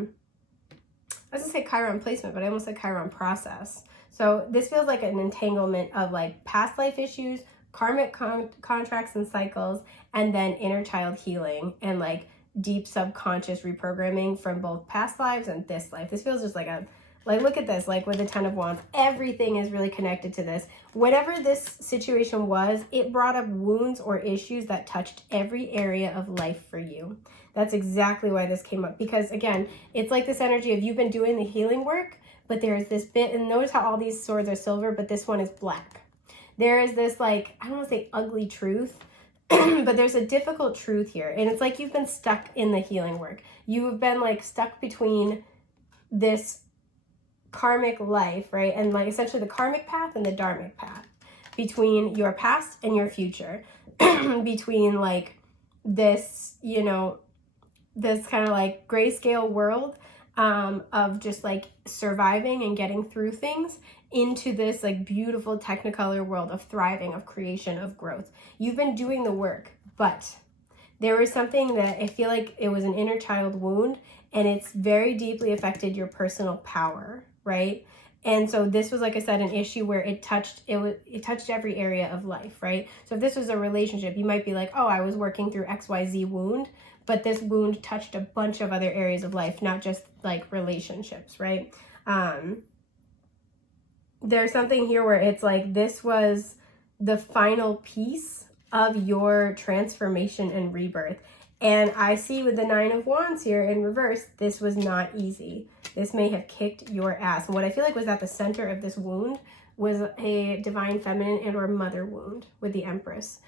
was gonna say Chiron placement, but I almost said Chiron process. So this feels like an entanglement of like past life issues, karmic contracts and cycles, and then inner child healing and like deep subconscious reprogramming from both past lives and this life. This feels just like look at this, like with the 10 of Wands, everything is really connected to this. Whatever this situation was, it brought up wounds or issues that touched every area of life for you. That's exactly why this came up. Because again, it's like this energy of you've been doing the healing work, but there's this bit, and notice how all these swords are silver, but this one is black. There is this like, I don't want to say ugly truth, but there's a difficult truth here. And it's like you've been stuck in the healing work. You've been like stuck between this karmic life, right? And like essentially the karmic path and the dharmic path, between your past and your future, between like this, you know, this kind of like grayscale world of just like surviving and getting through things, into this like beautiful technicolor world of thriving, of creation, of growth. You've been doing the work, but there was something that I feel like it was an inner child wound, and it's very deeply affected your personal power, right? And so this was, like I said, an issue where it touched every area of life, right? So if this was a relationship, you might be like, oh, I was working through XYZ wound, but this wound touched a bunch of other areas of life, not just like relationships, right? There's something here where it's like this was the final piece of your transformation and rebirth. And I see with the 9 of Wands here in reverse, this was not easy. This may have kicked your ass. And what I feel like was at the center of this wound was a divine feminine and or mother wound with the Empress.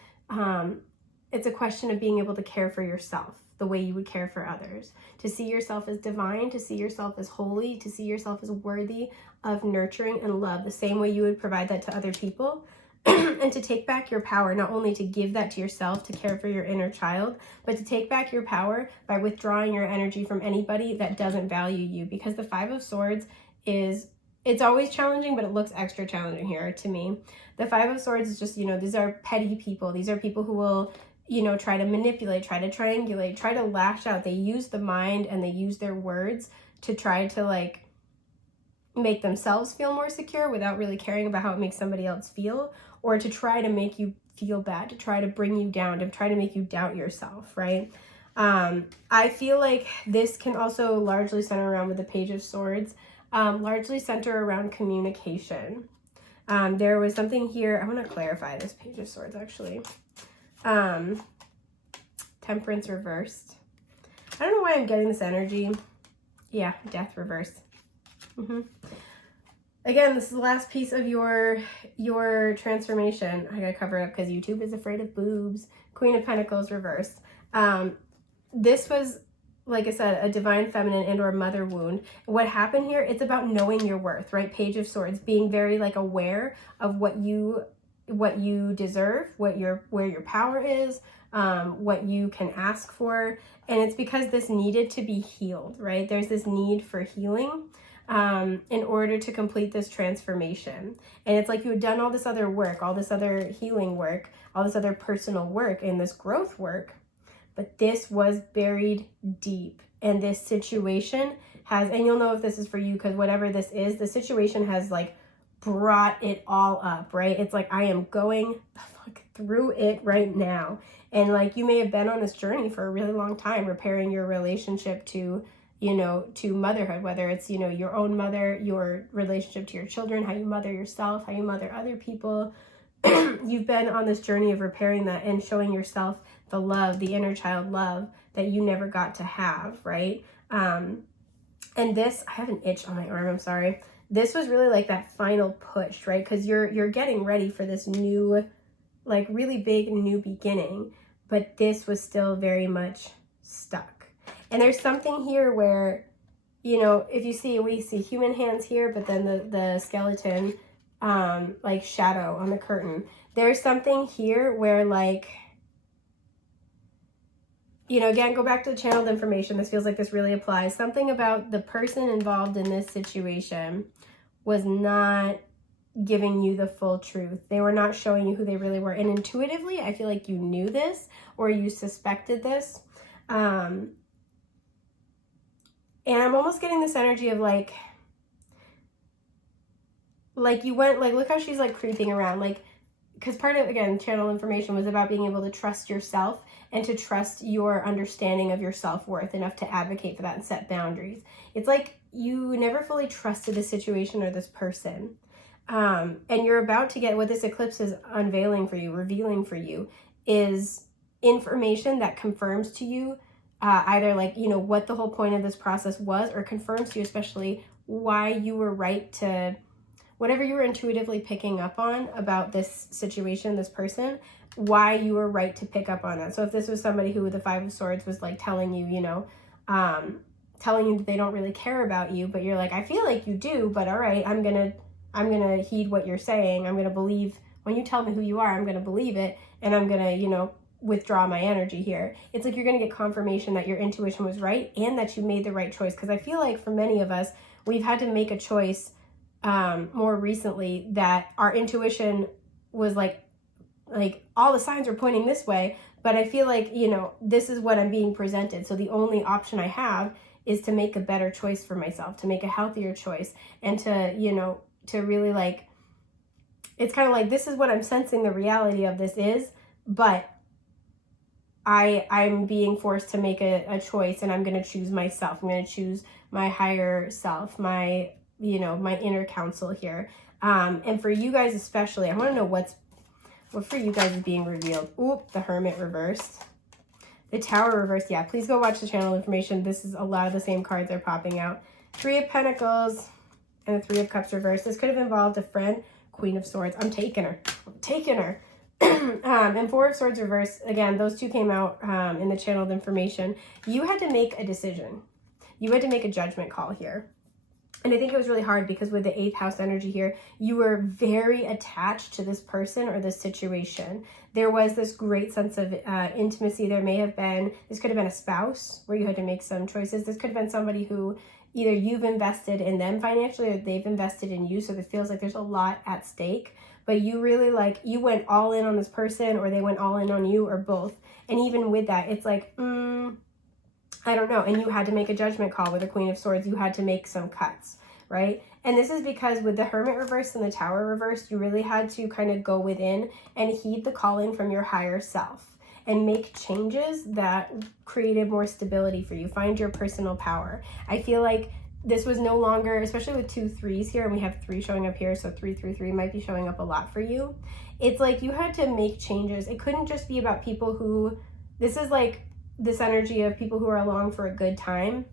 It's a question of being able to care for yourself the way you would care for others, to see yourself as divine, to see yourself as holy, to see yourself as worthy of nurturing and love the same way you would provide that to other people. And to take back your power, not only to give that to yourself, to care for your inner child, but to take back your power by withdrawing your energy from anybody that doesn't value you. Because the 5 of Swords it's always challenging, but it looks extra challenging here to me. The 5 of Swords is just, you know, these are petty people. These are people who will you know, try to manipulate, try to triangulate, try to lash out. They use the mind and they use their words to try to like make themselves feel more secure without really caring about how it makes somebody else feel, or to try to make you feel bad, to try to bring you down, to try to make you doubt yourself, right? I feel like this can also largely center around with the Page of Swords, largely center around communication. There was something here, I want to clarify this Page of Swords actually. Temperance reversed. I don't know why I'm getting this energy. Yeah, Death reversed. Again, this is the last piece of your transformation. I gotta cover it up because YouTube is afraid of boobs. Queen of Pentacles reversed. This was, like I said, a divine feminine and or mother wound. What happened here, it's about knowing your worth, right? Page of Swords, being very like aware of what you deserve, where your power is, what you can ask for. And it's because this needed to be healed, right? There's this need for healing in order to complete this transformation. And it's like you had done all this other work, all this other healing work, all this other personal work and this growth work, but this was buried deep. And this situation has, and you'll know if this is for you, because whatever this is, the situation has like brought it all up, right? It's like, I am going the fuck through it right now. And like, you may have been on this journey for a really long time, repairing your relationship to, you know, to motherhood, whether it's, you know, your own mother, your relationship to your children, how you mother yourself, how you mother other people. You've been on this journey of repairing that and showing yourself the love, the inner child love that you never got to have, right? And this, I have an itch on my arm, I'm sorry. This was really like that final push, right? Because you're getting ready for this new, like really big new beginning, but this was still very much stuck. And there's something here where, you know, if you see, we see human hands here, but then the skeleton, like shadow on the curtain. There's something here where like, you know, again, go back to the channeled information. This feels like this really applies. Something about the person involved in this situation was not giving you the full truth. They were not showing you who they really were. And intuitively, I feel like you knew this or you suspected this. And I'm almost getting this energy of like you went, like, look how she's like creeping around. Like, because part of, again, channel information was about being able to trust yourself and to trust your understanding of your self-worth enough to advocate for that and set boundaries. It's like you never fully trusted the situation or this person. And you're about to get, what this eclipse is unveiling for you, revealing for you, is information that confirms to you either like, you know, what the whole point of this process was, or confirms to you especially why you were right to, whatever you were intuitively picking up on about this situation, this person, why you were right to pick up on that. So if this was somebody who with the Five of Swords was like telling you, you know, telling you that they don't really care about you, but you're like, I feel like you do, but all right, I'm gonna heed what you're saying. I'm gonna believe, when you tell me who you are, I'm gonna believe it, and I'm gonna, you know, withdraw my energy here. It's like you're gonna get confirmation that your intuition was right and that you made the right choice. Because I feel like for many of us, we've had to make a choice more recently that our intuition was like all the signs are pointing this way, but I feel like, you know, this is what I'm being presented. So the only option I have is to make a better choice for myself, to make a healthier choice, and to, you know, to really like, it's kind of like, this is what I'm sensing the reality of this is, but I'm being forced to make a choice, and I'm going to choose myself. I'm going to choose my higher self, my, you know, my inner counsel here. And for you guys especially, I want to know what for you guys is being revealed. Oop, the Hermit reversed. The Tower reversed. Yeah, please go watch the channel information. This is a lot of the same cards are popping out. Three of Pentacles and the Three of Cups reversed. This could have involved a friend. Queen of Swords. I'm taking her. I'm taking her. And Four of Swords reversed. Again, those two came out in the channeled information. You had to make a decision. You had to make a judgment call here. And I think it was really hard because with the 8th house energy here, you were very attached to this person or this situation. There was this great sense of intimacy. There may have been, this could have been a spouse where you had to make some choices. This could have been somebody who either you've invested in them financially or they've invested in you. So it feels like there's a lot at stake. but you really like, you went all in on this person, or they went all in on you, or both. And even with that, it's like, I don't know. And you had to make a judgment call with the Queen of Swords. You had to make some cuts, right? And this is because with the Hermit reversed and the Tower reversed, you really had to kind of go within and heed the calling from your higher self and make changes that created more stability for you. Find your personal power. I feel like this was no longer, especially with 2 3s here, and we have 3 showing up here, so 3 3 3 might be showing up a lot for you. It's like you had to make changes. It couldn't just be about people who, this is like this energy of people who are along for a good time.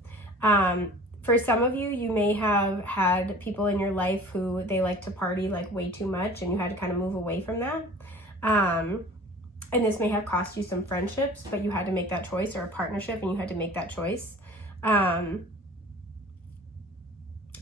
For some of you, you may have had people in your life who they like to party like way too much, and you had to kind of move away from that. And this may have cost you some friendships, but you had to make that choice, or a partnership, and you had to make that choice.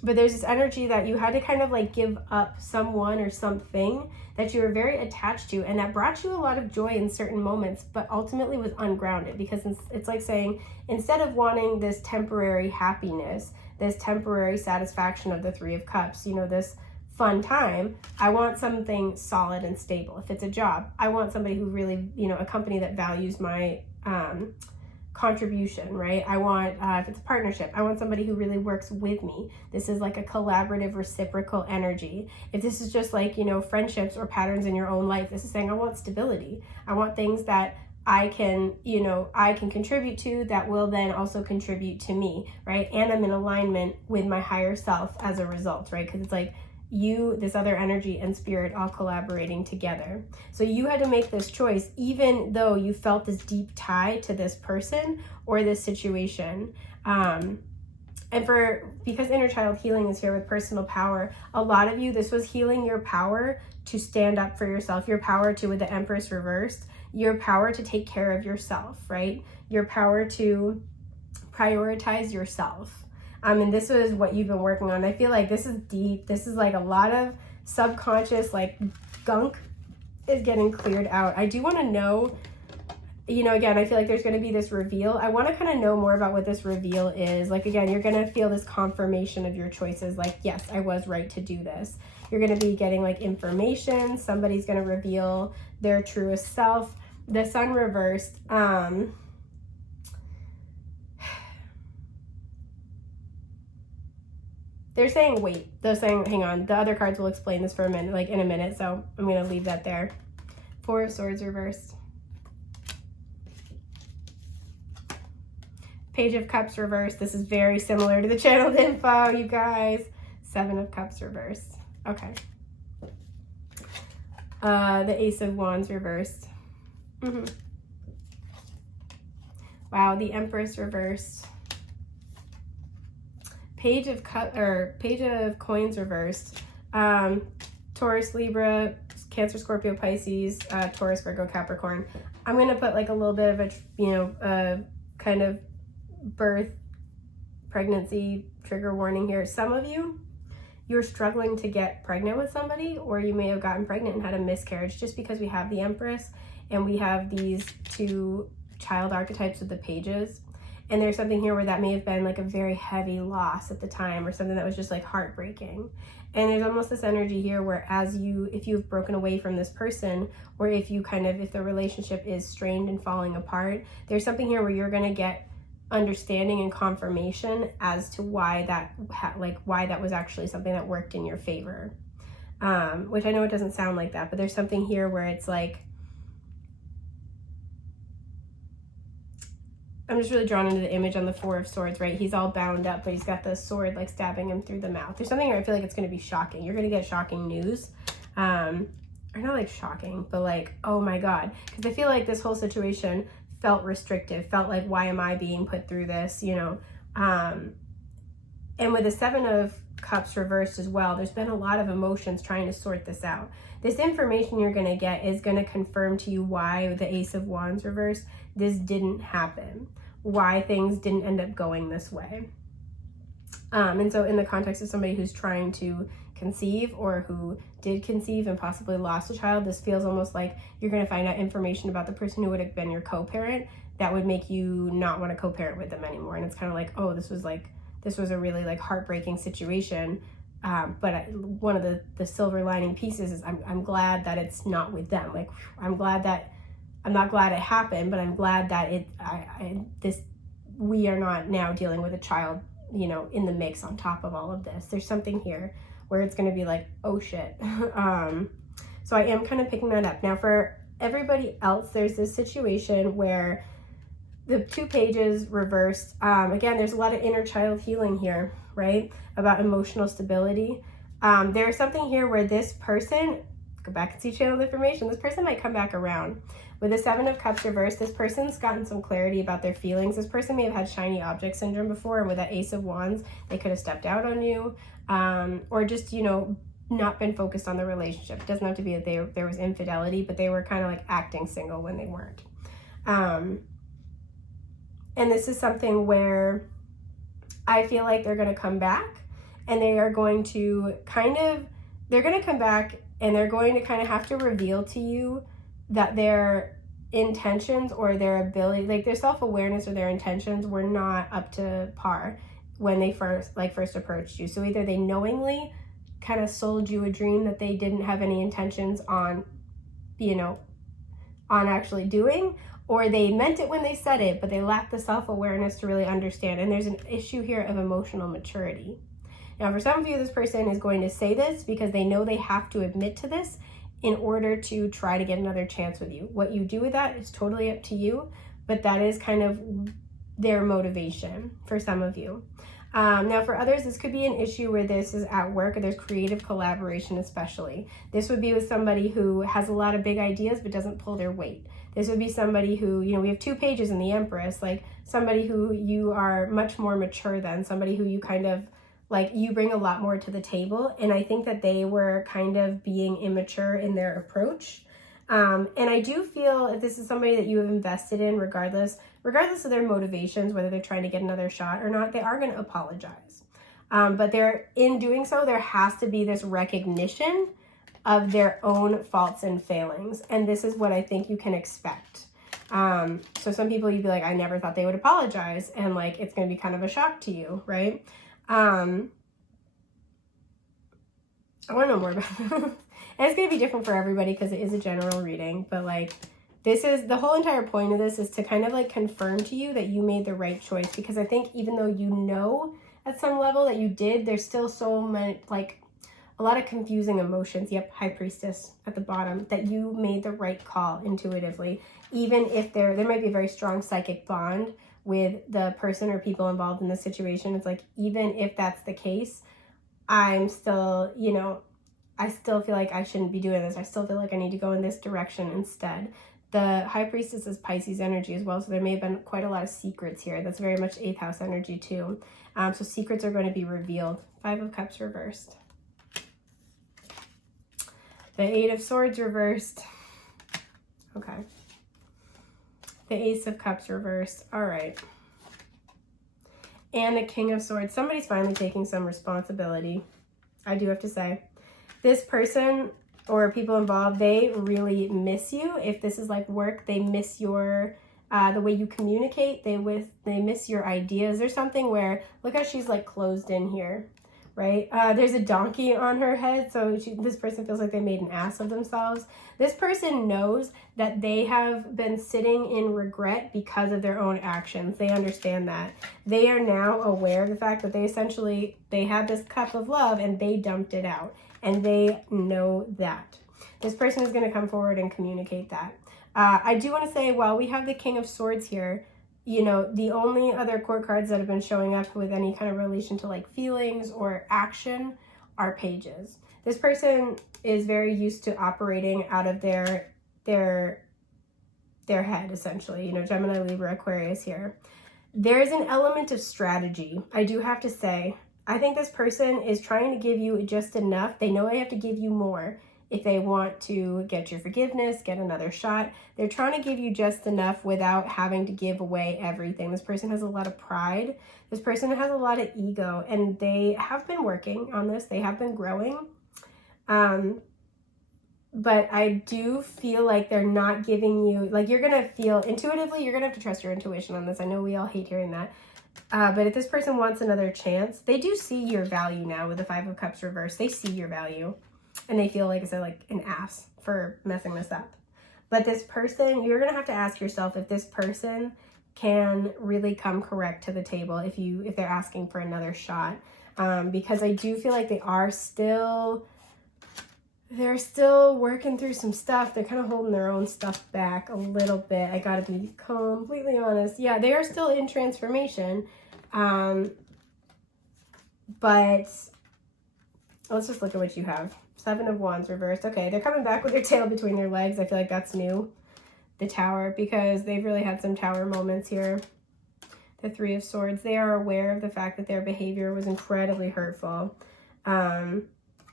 But there's this energy that you had to kind of like give up someone or something that you were very attached to, and that brought you a lot of joy in certain moments, but ultimately was ungrounded, because it's like saying, instead of wanting this temporary happiness, this temporary satisfaction of the 3 of Cups, you know, this fun time, I want something solid and stable. If it's a job, I want somebody who really, you know, a company that values my contribution, right? I want, if it's a partnership, I want somebody who really works with me. This is like a collaborative, reciprocal energy. If this is just like, you know, friendships or patterns in your own life, this is saying, I want stability. I want things that I can, you know, I can contribute to that will then also contribute to me, right? And I'm in alignment with my higher self as a result, right? Because it's like you, this other energy, and spirit all collaborating together. So you had to make this choice, even though you felt this deep tie to this person or this situation. And because inner child healing is here with personal power, a lot of you, this was healing your power to stand up for yourself, your power to, with the Empress reversed, your power to take care of yourself, right? Your power to prioritize yourself. And this is what you've been working on. I feel like this is deep. This is like a lot of subconscious, like gunk is getting cleared out. I do want to know, you know, again, I feel like there's going to be this reveal. I want to kind of know more about what this reveal is. Like, again, you're going to feel this confirmation of your choices. Like, yes, I was right to do this. You're going to be getting like information. Somebody's going to reveal their truest self. The Sun reversed. They're saying wait. They're saying hang on. The other cards will explain this for a minute, like in a minute. So I'm going to leave that there. 4 of Swords reversed. Page of Cups reversed. This is very similar to the channeled info, you guys. 7 of Cups reversed. Okay. The Ace of Wands reversed. Wow, the Empress reversed. Page of Coins reversed. Taurus, Libra, Cancer, Scorpio, Pisces, Taurus, Virgo, Capricorn. I'm gonna put like a little bit of a, you know, kind of birth, pregnancy trigger warning here. Some of you, you're struggling to get pregnant with somebody, or you may have gotten pregnant and had a miscarriage, just because we have the Empress and we have these 2 child archetypes with the pages. And there's something here where that may have been like a very heavy loss at the time, or something that was just like heartbreaking. And there's almost this energy here where if you've broken away from this person, or if the relationship is strained and falling apart, there's something here where you're going to get understanding and confirmation as to why that was actually something that worked in your favor. Which I know it doesn't sound like that, but there's something here where it's like, I'm just really drawn into the image on the 4 of Swords, right? He's all bound up, but he's got the sword like stabbing him through the mouth. There's something where I feel like it's going to be shocking. You're going to get shocking news. Or not like shocking, but like, oh my God. Because I feel like this whole situation felt restrictive, felt like, why am I being put through this, you know? And with the 7 of Cups reversed as well, there's been a lot of emotions trying to sort this out. This information you're going to get is going to confirm to you why, with the Ace of Wands reversed, this didn't happen. Why things didn't end up going this way. And so in the context of somebody who's trying to conceive, or who did conceive and possibly lost a child, this feels almost like you're going to find out information about the person who would have been your co-parent that would make you not want to co-parent with them anymore. And it's kind of like, oh, this was a really like heartbreaking situation. one of the silver lining pieces is I'm glad that it's not with them. Like, I'm not glad it happened, but I'm glad that we are not now dealing with a child, you know, in the mix on top of all of this. There's something here where it's going to be like, oh shit. So I am kind of picking that up. Now for everybody else, there's this situation where the 2 pages reversed. Again, there's a lot of inner child healing here, right? About emotional stability. There's something here where this person, go back and see channeled information, this person might come back around. With the 7 of Cups reversed, this person's gotten some clarity about their feelings. This person may have had shiny object syndrome before, and with that Ace of Wands, they could have stepped out on you, or just, you know, not been focused on the relationship. It doesn't have to be that there was infidelity, but they were kind of like acting single when they weren't. And this is something where I feel like they're going to come back, and they are going to they're going to come back and they're going to kind of have to reveal to you that their intentions or their ability, like their self-awareness or their intentions were not up to par when they first approached you. So either they knowingly kind of sold you a dream that they didn't have any intentions on, you know, on actually doing, or they meant it when they said it, but they lacked the self-awareness to really understand. And there's an issue here of emotional maturity. Now, for some of you, this person is going to say this because they know they have to admit to this in order to try to get another chance with you. What you do with that is totally up to you, but that is kind of their motivation for some of you. Now for others, this could be an issue where this is at work or there's creative collaboration especially. This would be with somebody who has a lot of big ideas but doesn't pull their weight. This would be somebody who, you know, we have 2 pages in the Empress, like somebody who you are much more mature than, somebody who you kind of, like, you bring a lot more to the table. And I think that they were kind of being immature in their approach. And I do feel if this is somebody that you have invested in, regardless of their motivations, whether they're trying to get another shot or not, they are going to apologize. But in doing so, there has to be this recognition of their own faults and failings. And this is what I think you can expect. So some people, you'd be like, I never thought they would apologize. And like, it's going to be kind of a shock to you, right? I want to know more about that. And it's going to be different for everybody because it is a general reading. But like, this is the whole entire point of this is to kind of like confirm to you that you made the right choice. Because I think even though you know at some level that you did, there's still so much, like a lot of confusing emotions. Yep, High Priestess at the bottom, that you made the right call intuitively. Even if there might be a very strong psychic bond with the person or people involved in the situation. It's like, even if that's the case, I'm still, you know, I still feel like I shouldn't be doing this. I still feel like I need to go in this direction instead. The High Priestess is Pisces energy as well, so there may have been quite a lot of secrets here. That's very much 8th house energy too. So secrets are going to be revealed. 5 of Cups reversed. The 8 of Swords reversed. Okay. The Ace of Cups reversed. All right. And the King of Swords. Somebody's finally taking some responsibility. I do have to say. This person or people involved, they really miss you. If this is like work, they miss your, the way you communicate. They miss your ideas. There's something where, look how she's like closed in here, right? There's a donkey on her head. So this person feels like they made an ass of themselves. This person knows that they have been sitting in regret because of their own actions. They understand that. They are now aware of the fact that they had this cup of love and they dumped it out. And they know that. This person is going to come forward and communicate that. I do want to say, while we have the King of Swords here, you know, the only other court cards that have been showing up with any kind of relation to like feelings or action are pages. This person is very used to operating out of their head, essentially. You know, Gemini, Libra, Aquarius here. There's an element of strategy, I do have to say. I think this person is trying to give you just enough. They know they have to give you more if they want to get your forgiveness, get another shot. They're trying to give you just enough without having to give away everything. This person has a lot of pride. This person has a lot of ego, and they have been working on this. They have been growing. But I do feel like they're not giving you, like, you're going to feel intuitively, you're going to have to trust your intuition on this. I know we all hate hearing that. But if this person wants another chance, they do see your value now with the Five of Cups reversed. They see your value. And they feel, like I said, like an ass for messing this up. But this person, you're going to have to ask yourself if this person can really come correct to the table if they're asking for another shot. Because I do feel like they're still working through some stuff. They're kind of holding their own stuff back a little bit. I got to be completely honest. Yeah, they are still in transformation. But let's just look at what you have. Seven of Wands reversed. Okay, they're coming back with their tail between their legs. I feel like that's new. The Tower, because they've really had some Tower moments here. The Three of Swords. They are aware of the fact that their behavior was incredibly hurtful. And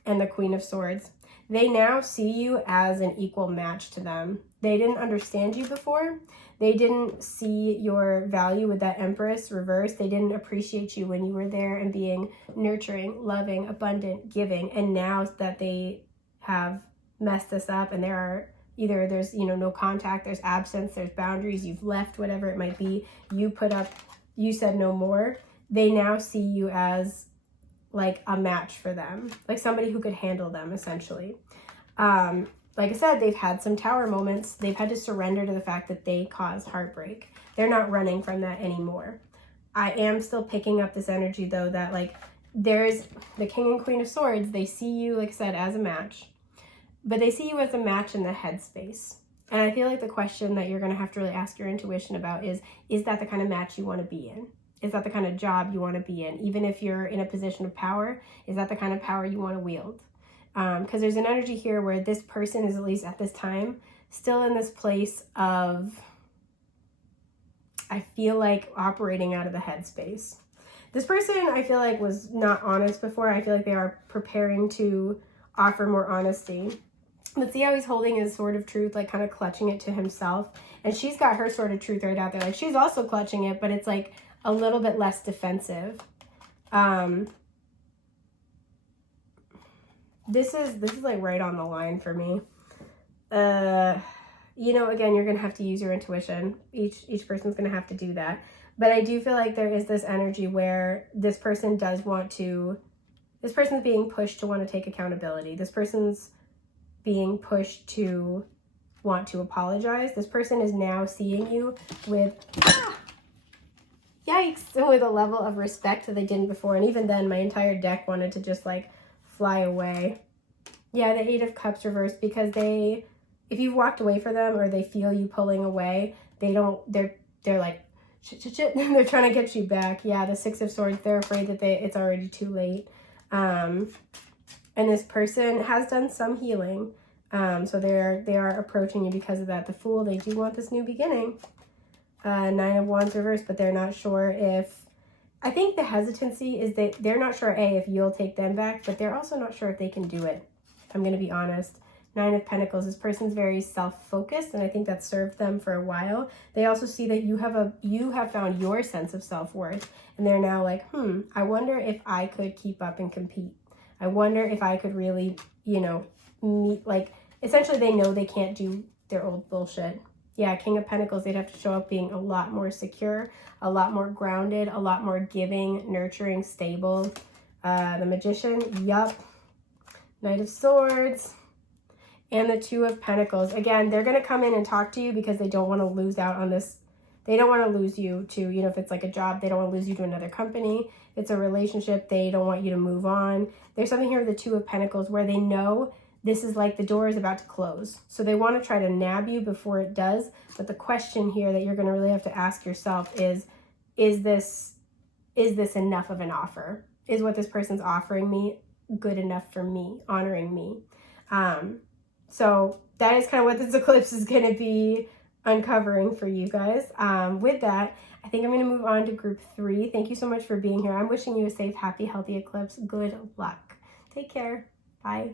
the Queen of Swords. They now see you as an equal match to them. They didn't understand you before. They didn't see your value with that Empress reversed. They didn't appreciate you when you were there and being nurturing, loving, abundant, giving. And now that they have messed this up and there's no contact, there's absence, there's boundaries, you've left, whatever it might be, you said no more. They now see you as like a match for them, like somebody who could handle them, essentially. Like I said, they've had some Tower moments. They've had to surrender to the fact that they caused heartbreak. They're not running from that anymore. I am still picking up this energy, though, that like there's the King and Queen of Swords. They see you, like I said, as a match, but they see you as a match in the headspace. And I feel like the question that you're going to have to really ask your intuition about is that the kind of match you want to be in? Is that the kind of job you want to be in? Even if you're in a position of power, is that the kind of power you want to wield? Because there's an energy here where this person is, at least at this time, still in this place of, I feel like, operating out of the headspace. This person, I feel like, was not honest before. I feel like they are preparing to offer more honesty. But see how he's holding his sword of truth, like kind of clutching it to himself. And she's got her sword of truth right out there. Like she's also clutching it, but it's like a little bit less defensive. This is like right on the line for me. Again, you're going to have to use your intuition. Each person's going to have to do that. But I do feel like there is this energy where this person's being pushed to want to take accountability. This person's being pushed to want to apologize. This person is now seeing you with, yikes, with a level of respect that they didn't before. And even then, my entire deck wanted to just like fly away. Yeah, the Eight of Cups reversed, because if you've walked away from them or they feel you pulling away, they're like, shit. They're trying to get you back. Yeah, the Six of Swords, they're afraid that it's already too late. And this person has done some healing. So they are approaching you because of that. The Fool, they do want this new beginning. Nine of Wands reversed, but they're not sure if, I think the hesitancy is that they're not sure, if you'll take them back, but they're also not sure if they can do it. I'm going to be honest. Nine of Pentacles, this person's very self-focused, and I think that served them for a while. They also see that you have found your sense of self-worth, and they're now like, I wonder if I could keep up and compete. I wonder if I could really, meet, like, essentially they know they can't do their old bullshit. Yeah, King of Pentacles, they'd have to show up being a lot more secure, a lot more grounded, a lot more giving, nurturing, stable. The Magician, yup. Knight of Swords. And the Two of Pentacles. Again, they're going to come in and talk to you because they don't want to lose out on this. They don't want to lose you to, if it's like a job, they don't want to lose you to another company. If it's a relationship, they don't want you to move on. There's something here with the Two of Pentacles where they know this is like the door is about to close. So they want to try to nab you before it does. But the question here that you're going to really have to ask yourself is this enough of an offer? Is what this person's offering me good enough for me, honoring me? So that is kind of what this eclipse is going to be uncovering for you guys. With that, I think I'm going to move on to group 3. Thank you so much for being here. I'm wishing you a safe, happy, healthy eclipse. Good luck. Take care. Bye.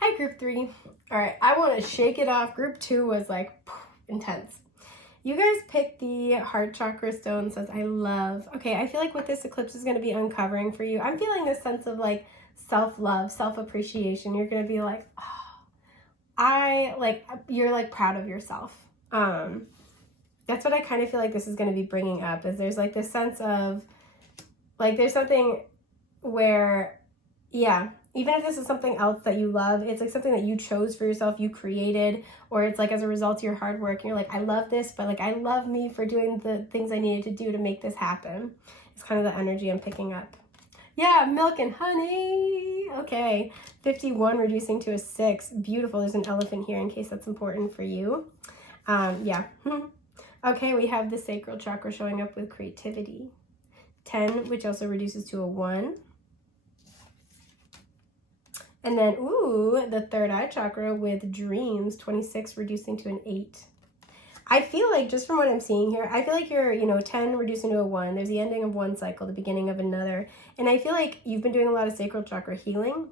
Hi, group 3. All right, I want to shake it off. Group 2 was like intense. You guys picked the heart chakra stone, says I love. Okay, I feel like what this eclipse is going to be uncovering for you, I'm feeling this sense of like self-love, self-appreciation. You're going to be like, oh, you're like proud of yourself. That's what I kind of feel like this is going to be bringing up, is there's like this sense of like there's something where, yeah, even if this is something else that you love, it's like something that you chose for yourself, you created, or it's like as a result of your hard work, and you're like, I love this, but like I love me for doing the things I needed to do to make this happen. It's kind of the energy I'm picking up. Yeah, milk and honey. Okay, 51 reducing to a 6. Beautiful. There's an elephant here in case that's important for you. Yeah. Okay, we have the sacral chakra showing up with creativity. 10, which also reduces to a 1. And then, ooh, the third eye chakra with dreams, 26 reducing to an 8. I feel like, just from what I'm seeing here, I feel like you're, 10 reducing to a 1. There's the ending of one cycle, the beginning of another. And I feel like you've been doing a lot of sacral chakra healing.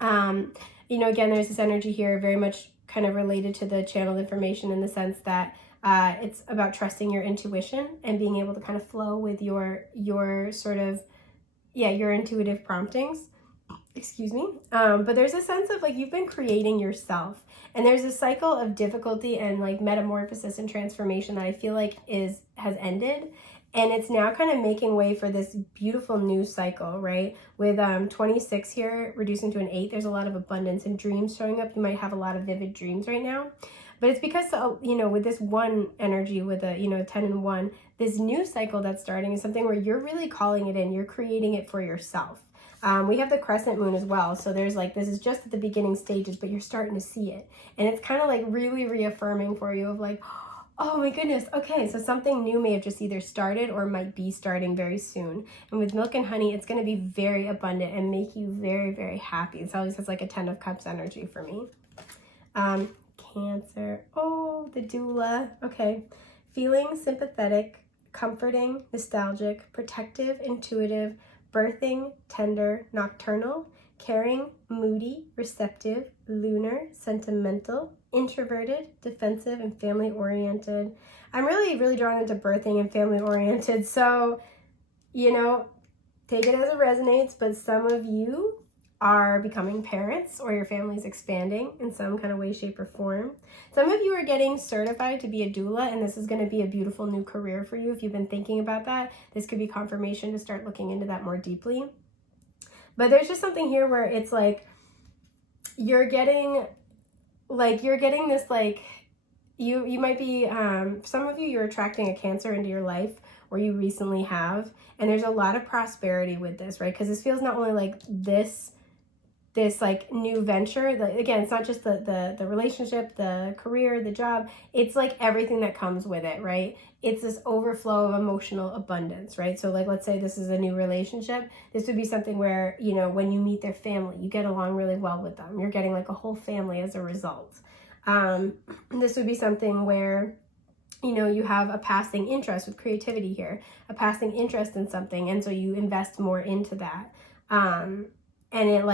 Again, there's this energy here very much kind of related to the channeled information in the sense that it's about trusting your intuition and being able to kind of flow with your sort of, your intuitive promptings. Excuse me. But there's a sense of like you've been creating yourself, and there's a cycle of difficulty and like metamorphosis and transformation that I feel like has ended, and it's now kind of making way for this beautiful new cycle, right? With 26 here reducing to an 8, there's a lot of abundance and dreams showing up. You might have a lot of vivid dreams right now, but it's because with this 1 energy, with a 10 and 1, this new cycle that's starting is something where you're really calling it in. You're creating it for yourself. We have the crescent moon as well. So there's like, this is just at the beginning stages, but you're starting to see it. And it's kind of like really reaffirming for you of like, oh my goodness, okay, so something new may have just either started or might be starting very soon. And with milk and honey, it's going to be very abundant and make you very, very happy. It always has like a 10 of cups energy for me. Cancer, oh, the doula, okay. Feeling sympathetic, comforting, nostalgic, protective, intuitive, birthing, tender, nocturnal, caring, moody, receptive, lunar, sentimental, introverted, defensive, and family-oriented. I'm really, really drawn into birthing and family-oriented, so, take it as it resonates, but some of you are becoming parents, or your family's expanding in some kind of way, shape, or form. Some of you are getting certified to be a doula, and this is going to be a beautiful new career for you. If you've been thinking about that, this could be confirmation to start looking into that more deeply. But there's just something here where it's like you're getting this like you might be some of you're attracting a Cancer into your life, or you recently have, and there's a lot of prosperity with this, right? Because this feels not only like this like new venture, again, it's not just the relationship, the career, the job, it's like everything that comes with it, right? It's this overflow of emotional abundance, right? So like, let's say this is a new relationship. This would be something where, when you meet their family, you get along really well with them. You're getting like a whole family as a result. This would be something where, you have a passing interest with creativity here, a passing interest in something. And so you invest more into that. And it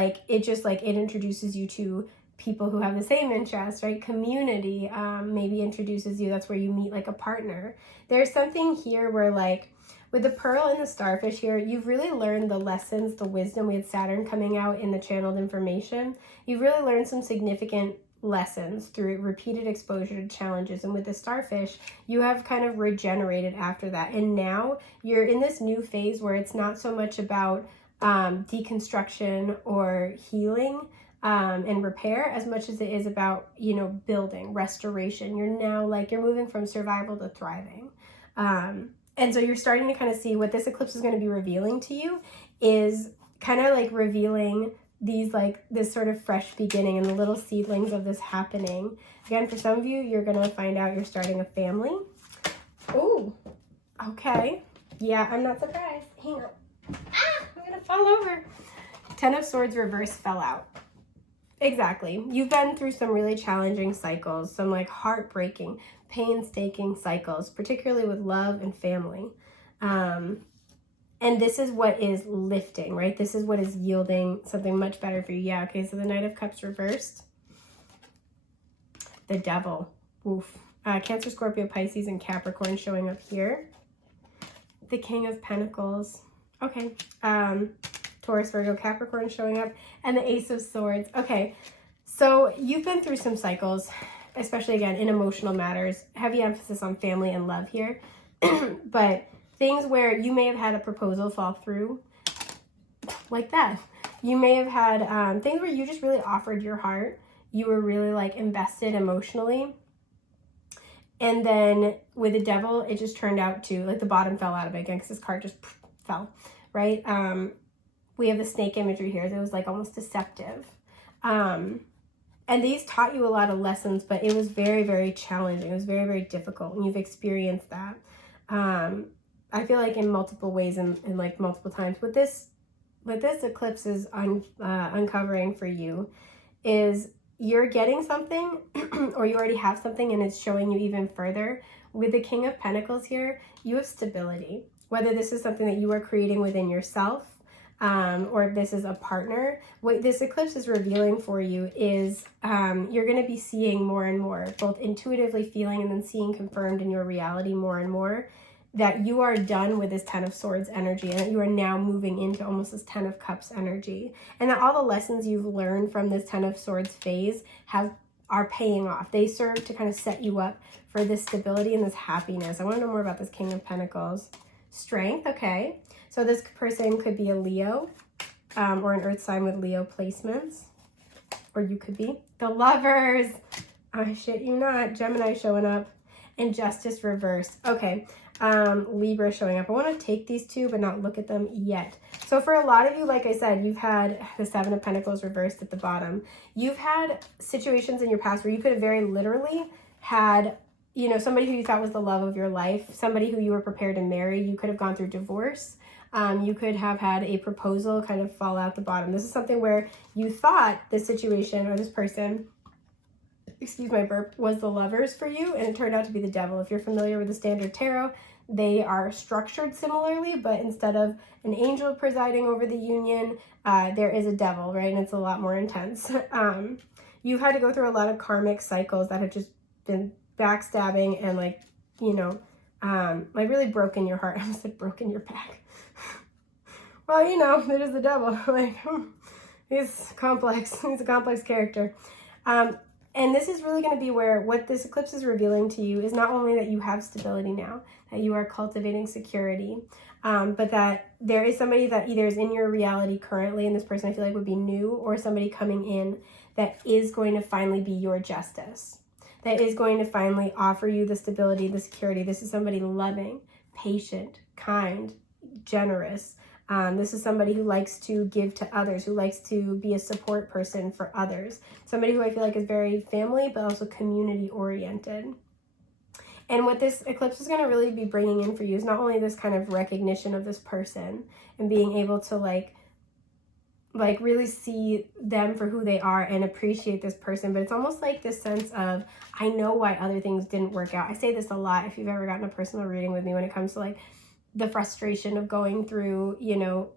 introduces you to people who have the same interests, right? Community maybe introduces you. That's where you meet like a partner. There's something here where like with the pearl and the starfish here, you've really learned the lessons, the wisdom. We had Saturn coming out in the channeled information. You've really learned some significant lessons through repeated exposure to challenges. And with the starfish, you have kind of regenerated after that. And now you're in this new phase where it's not so much about deconstruction or healing and repair as much as it is about, building, restoration. You're now you're moving from survival to thriving. And so you're starting to kind of see what this eclipse is going to be revealing to you is kind of like revealing these this sort of fresh beginning and the little seedlings of this happening. Again, for some of you, you're going to find out you're starting a family. Oh, okay. Yeah, I'm not surprised. Hang on. I'm gonna fall over. 10 of Swords reverse fell out. Exactly. You've been through some really challenging cycles, some heartbreaking, painstaking cycles, particularly with love and family. And this is what is lifting, right? This is what is yielding something much better for you. Yeah, okay, so the Knight of Cups reversed. the Devil. Oof. Cancer, Scorpio, Pisces, and Capricorn showing up here. The King of Pentacles. Okay. Taurus, Virgo, Capricorn showing up. And the Ace of Swords. Okay. So you've been through some cycles, especially again in emotional matters. Heavy emphasis on family and love here. But things where you may have had a proposal fall through like that. You may have had things where you just really offered your heart. You were really like invested emotionally. And then with the Devil, it just turned out to, like the bottom fell out of it again because this card just fell, right? We have the snake imagery here. It was like almost deceptive. And these taught you a lot of lessons, but it was very, very challenging. It was very, very difficult. And you've experienced that. I feel like in multiple ways and like multiple times. What this eclipse is uncovering for you is you're getting something or you already have something and it's showing you even further. With the King of Pentacles here, you have stability. Whether this is something that you are creating within yourself or if this is a partner, what this eclipse is revealing for you is you're going to be seeing more and more, both intuitively feeling and then seeing confirmed in your reality more and more, that you are done with this Ten of Swords energy and that you are now moving into almost this Ten of Cups energy. And that all the lessons you've learned from this Ten of Swords phase are paying off. They serve to kind of set you up for this stability and this happiness. I want to know more about this King of Pentacles. Strength, okay. So this person could be a Leo or an earth sign with Leo placements. Or you could be the Lovers. I shit you not. Gemini showing up. And Justice reversed. Okay. Libra showing up. I want to take these two but not look at them yet. So for a lot of you, like I said, you've had the Seven of Pentacles reversed at the bottom. You've had situations in your past where you could have very literally had, you know, somebody who you thought was the love of your life, somebody who you were prepared to marry. You could have gone through divorce. You could have had a proposal kind of fall out the bottom. This is something where you thought this situation or this person, excuse my burp, was the Lovers for you, and it turned out to be the Devil. If you're familiar with the Standard Tarot, they are structured similarly, but instead of an angel presiding over the union, there is a devil, right? And it's a lot more intense. You've had to go through a lot of karmic cycles that have just been backstabbing and like, you know, like really broken your heart. I almost said broken your back. Well, you know, it is the devil. Like, he's complex. He's a complex character. And this is really going to be where what this eclipse is revealing to you is not only that you have stability now, that you are cultivating security, but that there is somebody that either is in your reality currently, and this person I feel like would be new, or somebody coming in that is going to finally be your justice, that is going to finally offer you the stability, the security. This is somebody loving, patient, kind, generous. This is somebody who likes to give to others, who likes to be a support person for others. Somebody who I feel like is very family, but also community oriented. And what this eclipse is going to really be bringing in for you is not only this kind of recognition of this person and being able to like really see them for who they are and appreciate this person, but it's almost like this sense of, I know why other things didn't work out. I say this a lot if you've ever gotten a personal reading with me when it comes to like the frustration of going through, you know,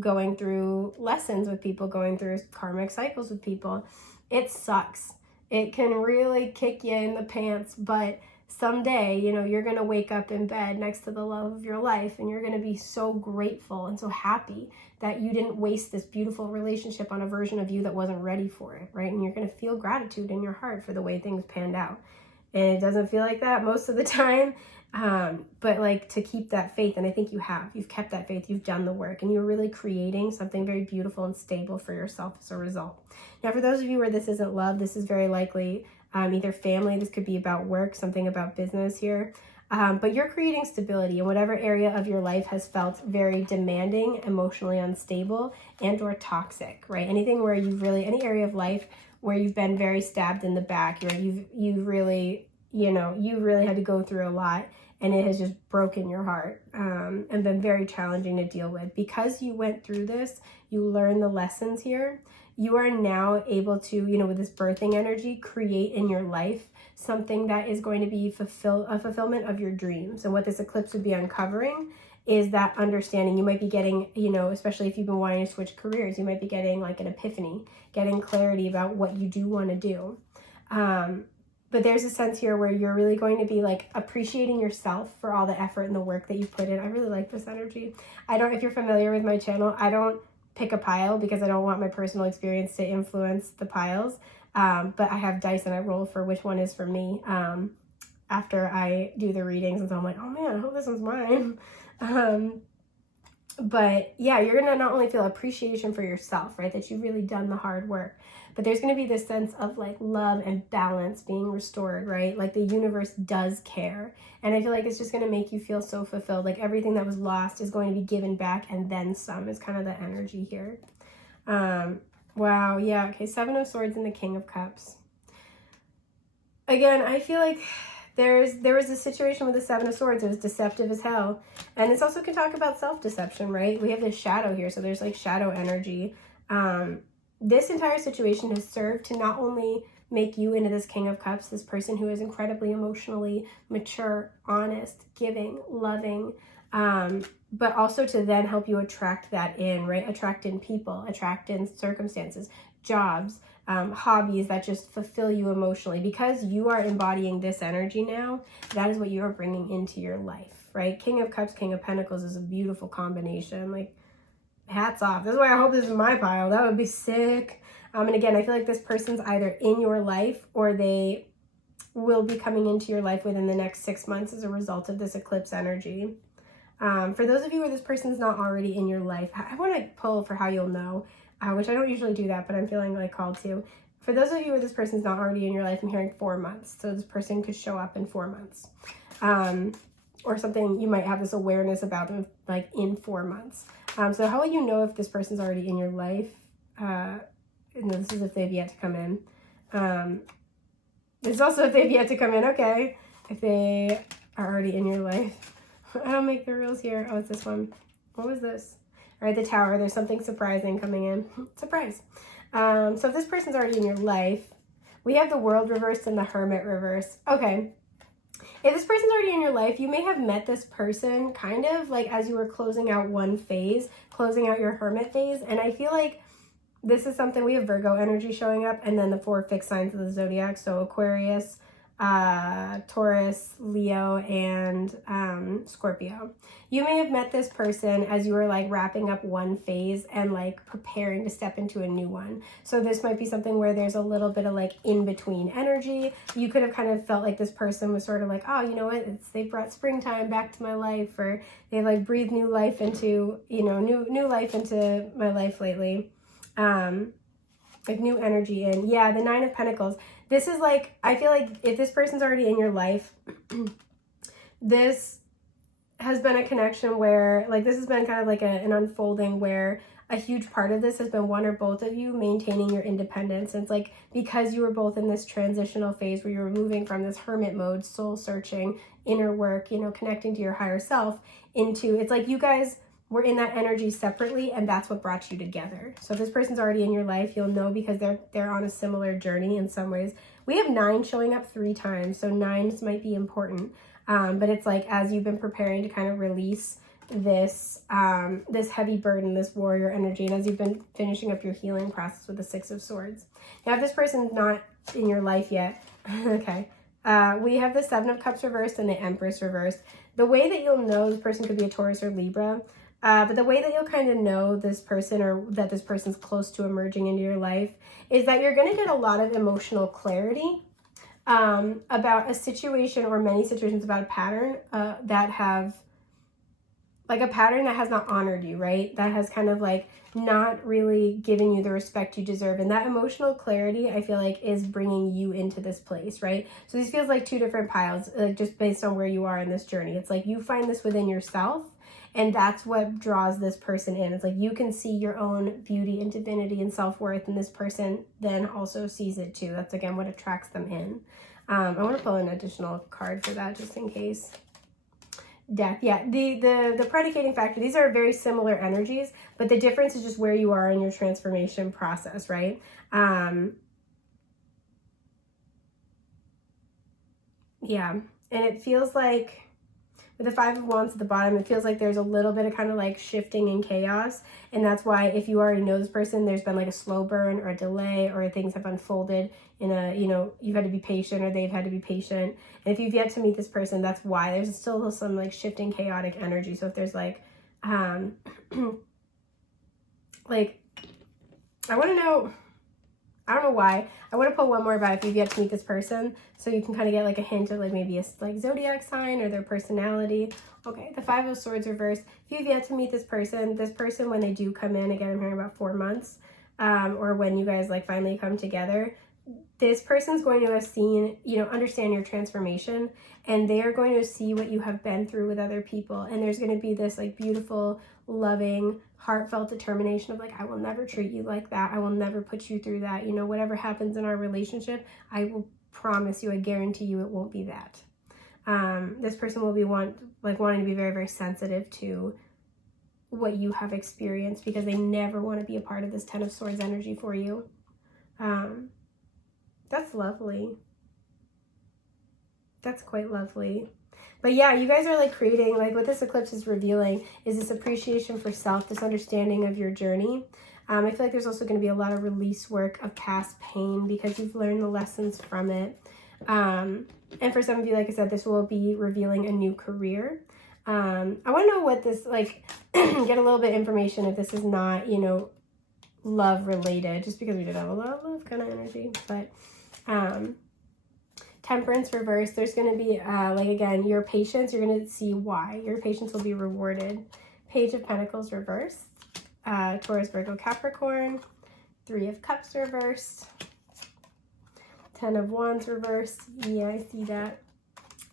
going through lessons with people, going through karmic cycles with people. It sucks. It can really kick you in the pants, but someday, you know, you're going to wake up in bed next to the love of your life and you're going to be so grateful and so happy that you didn't waste this beautiful relationship on a version of you that wasn't ready for it, right? And you're going to feel gratitude in your heart for the way things panned out. And it doesn't feel like that most of the time. But like to keep that faith, and I think you've kept that faith, you've done the work, and you're really creating something very beautiful and stable for yourself as a result. Now, for those of you where this isn't love, this is very likely either family, this could be about work, something about business here, but you're creating stability in whatever area of your life has felt very demanding, emotionally unstable, and or toxic, right? Anything where you've really, any area of life where you've been very stabbed in the back, right? You've really, you know, you really had to go through a lot, and it has just broken your heart and been very challenging to deal with. Because you went through this, you learned the lessons here. You are now able to, you know, with this birthing energy, create in your life something that is going to be a fulfillment of your dreams. And what this eclipse would be uncovering is that understanding. You might be getting, you know, especially if you've been wanting to switch careers, you might be getting like an epiphany, getting clarity about what you do want to do. But there's a sense here where you're really going to be like appreciating yourself for all the effort and the work that you put in. I really like this energy. If you're familiar with my channel, I don't pick a pile because I don't want my personal experience to influence the piles. But I have dice and I roll for which one is for me after I do the readings. And so I'm like, oh man, I hope this one's mine. But yeah, you're going to not only feel appreciation for yourself, right? That you've really done the hard work, but there's going to be this sense of like love and balance being restored, right? Like the universe does care. And I feel like it's just going to make you feel so fulfilled. Like everything that was lost is going to be given back and then some is kind of the energy here. Wow. Yeah. Okay. 7 of Swords and the King of Cups. Again, I feel like there was a situation with the 7 of Swords. It was deceptive as hell. And this also can talk about self-deception, right? We have this shadow here. So there's like shadow energy. This entire situation has served to not only make you into this King of Cups, this person who is incredibly emotionally mature, honest, giving, loving, but also to then help you attract that in, right? Attract in people, attract in circumstances, jobs, hobbies that just fulfill you emotionally. Because you are embodying this energy now, that is what you are bringing into your life, right? King of Cups, King of Pentacles is a beautiful combination. Like, hats off. This is why I hope this is my pile. That would be sick. And again, I feel like this person's either in your life or they will be coming into your life within the next 6 months as a result of this eclipse energy. For those of you where this person's not already in your life, I want to pull for how you'll know, which I don't usually do that, but I'm feeling like called to. For those of you where this person's not already in your life, I'm hearing 4 months. So this person could show up in 4 months. Or something you might have this awareness about them like in 4 months. So how will you know if this person's already in your life? And this is if they've yet to come in. It's also if they've yet to come in. Okay. If they are already in your life. I don't make the rules here. Oh, it's this one. What was this? All right, the Tower. There's something surprising coming in. Surprise. So if this person's already in your life, we have the World reversed and the Hermit reversed. Okay. If this person's already in your life, you may have met this person kind of like as you were closing out one phase, closing out your Hermit phase. And I feel like this is something, we have Virgo energy showing up and then the 4 fixed signs of the zodiac. So Aquarius, Taurus, Leo, and Scorpio. You may have met this person as you were like wrapping up one phase and like preparing to step into a new one. So this might be something where there's a little bit of like in-between energy. You could have kind of felt like this person was sort of like, oh, you know what, they brought springtime back to my life, or they like breathed new life into, you know, new life into my life lately. Like new energy in. Yeah, the 9 of Pentacles. This is like, I feel like if this person's already in your life, this has been a connection where, like, this has been kind of like an unfolding where a huge part of this has been one or both of you maintaining your independence. And it's like, because you were both in this transitional phase where you were moving from this hermit mode, soul searching, inner work, you know, connecting to your higher self into, it's like you guys were in that energy separately, and that's what brought you together. So if this person's already in your life, you'll know because they're on a similar journey in some ways. We have 9 showing up 3 times, so 9s might be important. But it's like as you've been preparing to kind of release this this heavy burden, this warrior energy, and as you've been finishing up your healing process with the 6 of Swords. Now, if this person's not in your life yet, okay, we have the 7 of Cups reversed and the Empress reversed. The way that you'll know this person could be a Taurus or Libra, but the way that you'll kind of know this person or that this person's close to emerging into your life is that you're going to get a lot of emotional clarity about a situation or many situations about a pattern that have, like a pattern that has not honored you, right? That has kind of like not really given you the respect you deserve. And that emotional clarity, I feel like, is bringing you into this place, right? So this feels like 2 different piles, just based on where you are in this journey. It's like you find this within yourself, and that's what draws this person in. It's like you can see your own beauty and divinity and self-worth, and this person then also sees it too. That's, again, what attracts them in. I want to pull an additional card for that just in case. Death. Yeah, the predicating factor, these are very similar energies, but the difference is just where you are in your transformation process, right? Yeah, and it feels like With the Five of Wands at the bottom, it feels like there's a little bit of kind of like shifting and chaos. And that's why if you already know this person, there's been like a slow burn or a delay, or things have unfolded in a, you know, you've had to be patient or they've had to be patient. And if you've yet to meet this person, that's why there's still some like shifting chaotic energy. So if there's like, like, I want to know, I don't know why. I want to pull one more about if you've yet to meet this person, so you can kind of get like a hint of like maybe a like zodiac sign or their personality. Okay, the Five of Swords reversed. If you've yet to meet this person when they do come in, again, I'm hearing about 4 months, or when you guys like finally come together, this person's going to have seen, you know, understand your transformation, and they are going to see what you have been through with other people. And there's going to be this like beautiful, loving, heartfelt determination of like, I will never treat you like that. I will never put you through that. You know, whatever happens in our relationship, I will promise you, I guarantee you it won't be that. This person will be wanting to be very, very sensitive to what you have experienced, because they never want to be a part of this Ten of Swords energy for you. That's lovely. That's quite lovely. But yeah, you guys are like creating, like what this eclipse is revealing is this appreciation for self, this understanding of your journey. I feel like there's also going to be a lot of release work of past pain because you've learned the lessons from it. And for some of you, like I said, this will be revealing a new career. I want to know what this, like, get a little bit of information if this is not, you know, love related, just because we did have a lot of love kind of energy. But Temperance reverse, there's going to be like, again, your patience, you're going to see why your patience will be rewarded. Page of Pentacles reversed, Taurus, Virgo, Capricorn, Three of Cups reversed, Ten of Wands reversed. Yeah, I see that.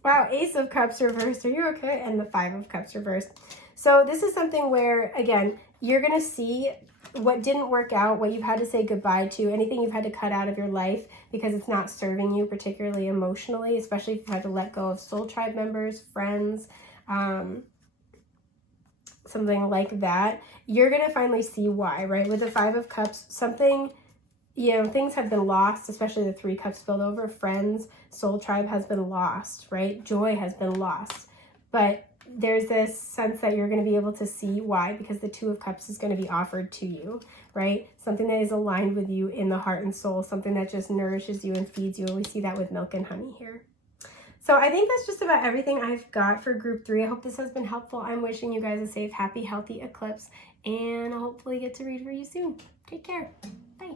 Wow, Ace of Cups reversed. Are you okay? And the Five of Cups reversed. So this is something where, again, you're going to see what didn't work out, what you've had to say goodbye to, anything you've had to cut out of your life because it's not serving you, particularly emotionally, especially if you've had to let go of soul tribe members, friends, something like that. You're going to finally see why, right? With the Five of Cups, something, you know, things have been lost, especially the Three Cups spilled over. Friends, soul tribe has been lost, right? Joy has been lost. But there's this sense that you're going to be able to see why, because the Two of Cups is going to be offered to you, right? Something that is aligned with you in the heart and soul, something that just nourishes you and feeds you. And we see that with milk and honey here. So I think that's just about everything I've got for group 3. I hope this has been helpful. I'm wishing you guys a safe, happy, healthy eclipse, and I'll hopefully get to read for you soon. Take care. Bye.